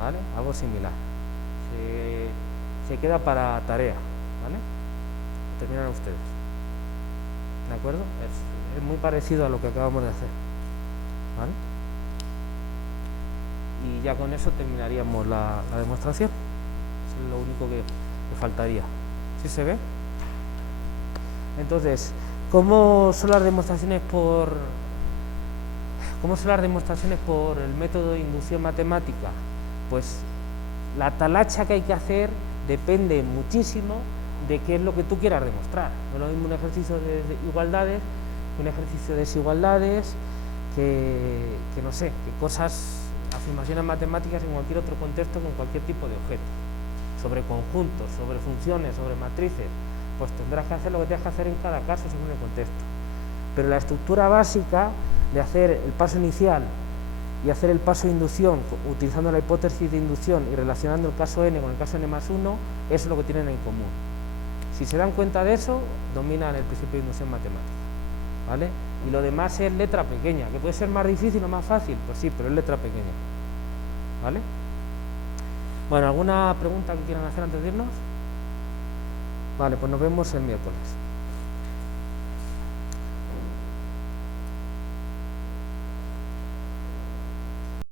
¿Vale? Algo similar. Se queda para tarea, ¿vale? Terminan ustedes. ¿De acuerdo? Es muy parecido a lo que acabamos de hacer, ¿vale? Y ya con eso terminaríamos la demostración. Eso es lo único que faltaría. ¿Sí se ve? Entonces, ¿cómo son las demostraciones por el método de inducción matemática? Pues la talacha que hay que hacer depende muchísimo de qué es lo que tú quieras demostrar. No es lo mismo un ejercicio de igualdades que un ejercicio de desigualdades, que no sé, que cosas, afirmaciones matemáticas en cualquier otro contexto con cualquier tipo de objeto, sobre conjuntos, sobre funciones, sobre matrices. Pues tendrás que hacer lo que tengas que hacer en cada caso según el contexto. Pero la estructura básica de hacer el paso inicial y hacer el paso de inducción utilizando la hipótesis de inducción y relacionando el caso n con el caso n más 1, eso es lo que tienen en común. Si se dan cuenta de eso, dominan el principio de inducción matemática, ¿vale? Y lo demás es letra pequeña, que puede ser más difícil o más fácil, pues sí, pero es letra pequeña, ¿vale? Bueno, ¿alguna pregunta que quieran hacer antes de irnos? Vale, pues nos vemos el miércoles.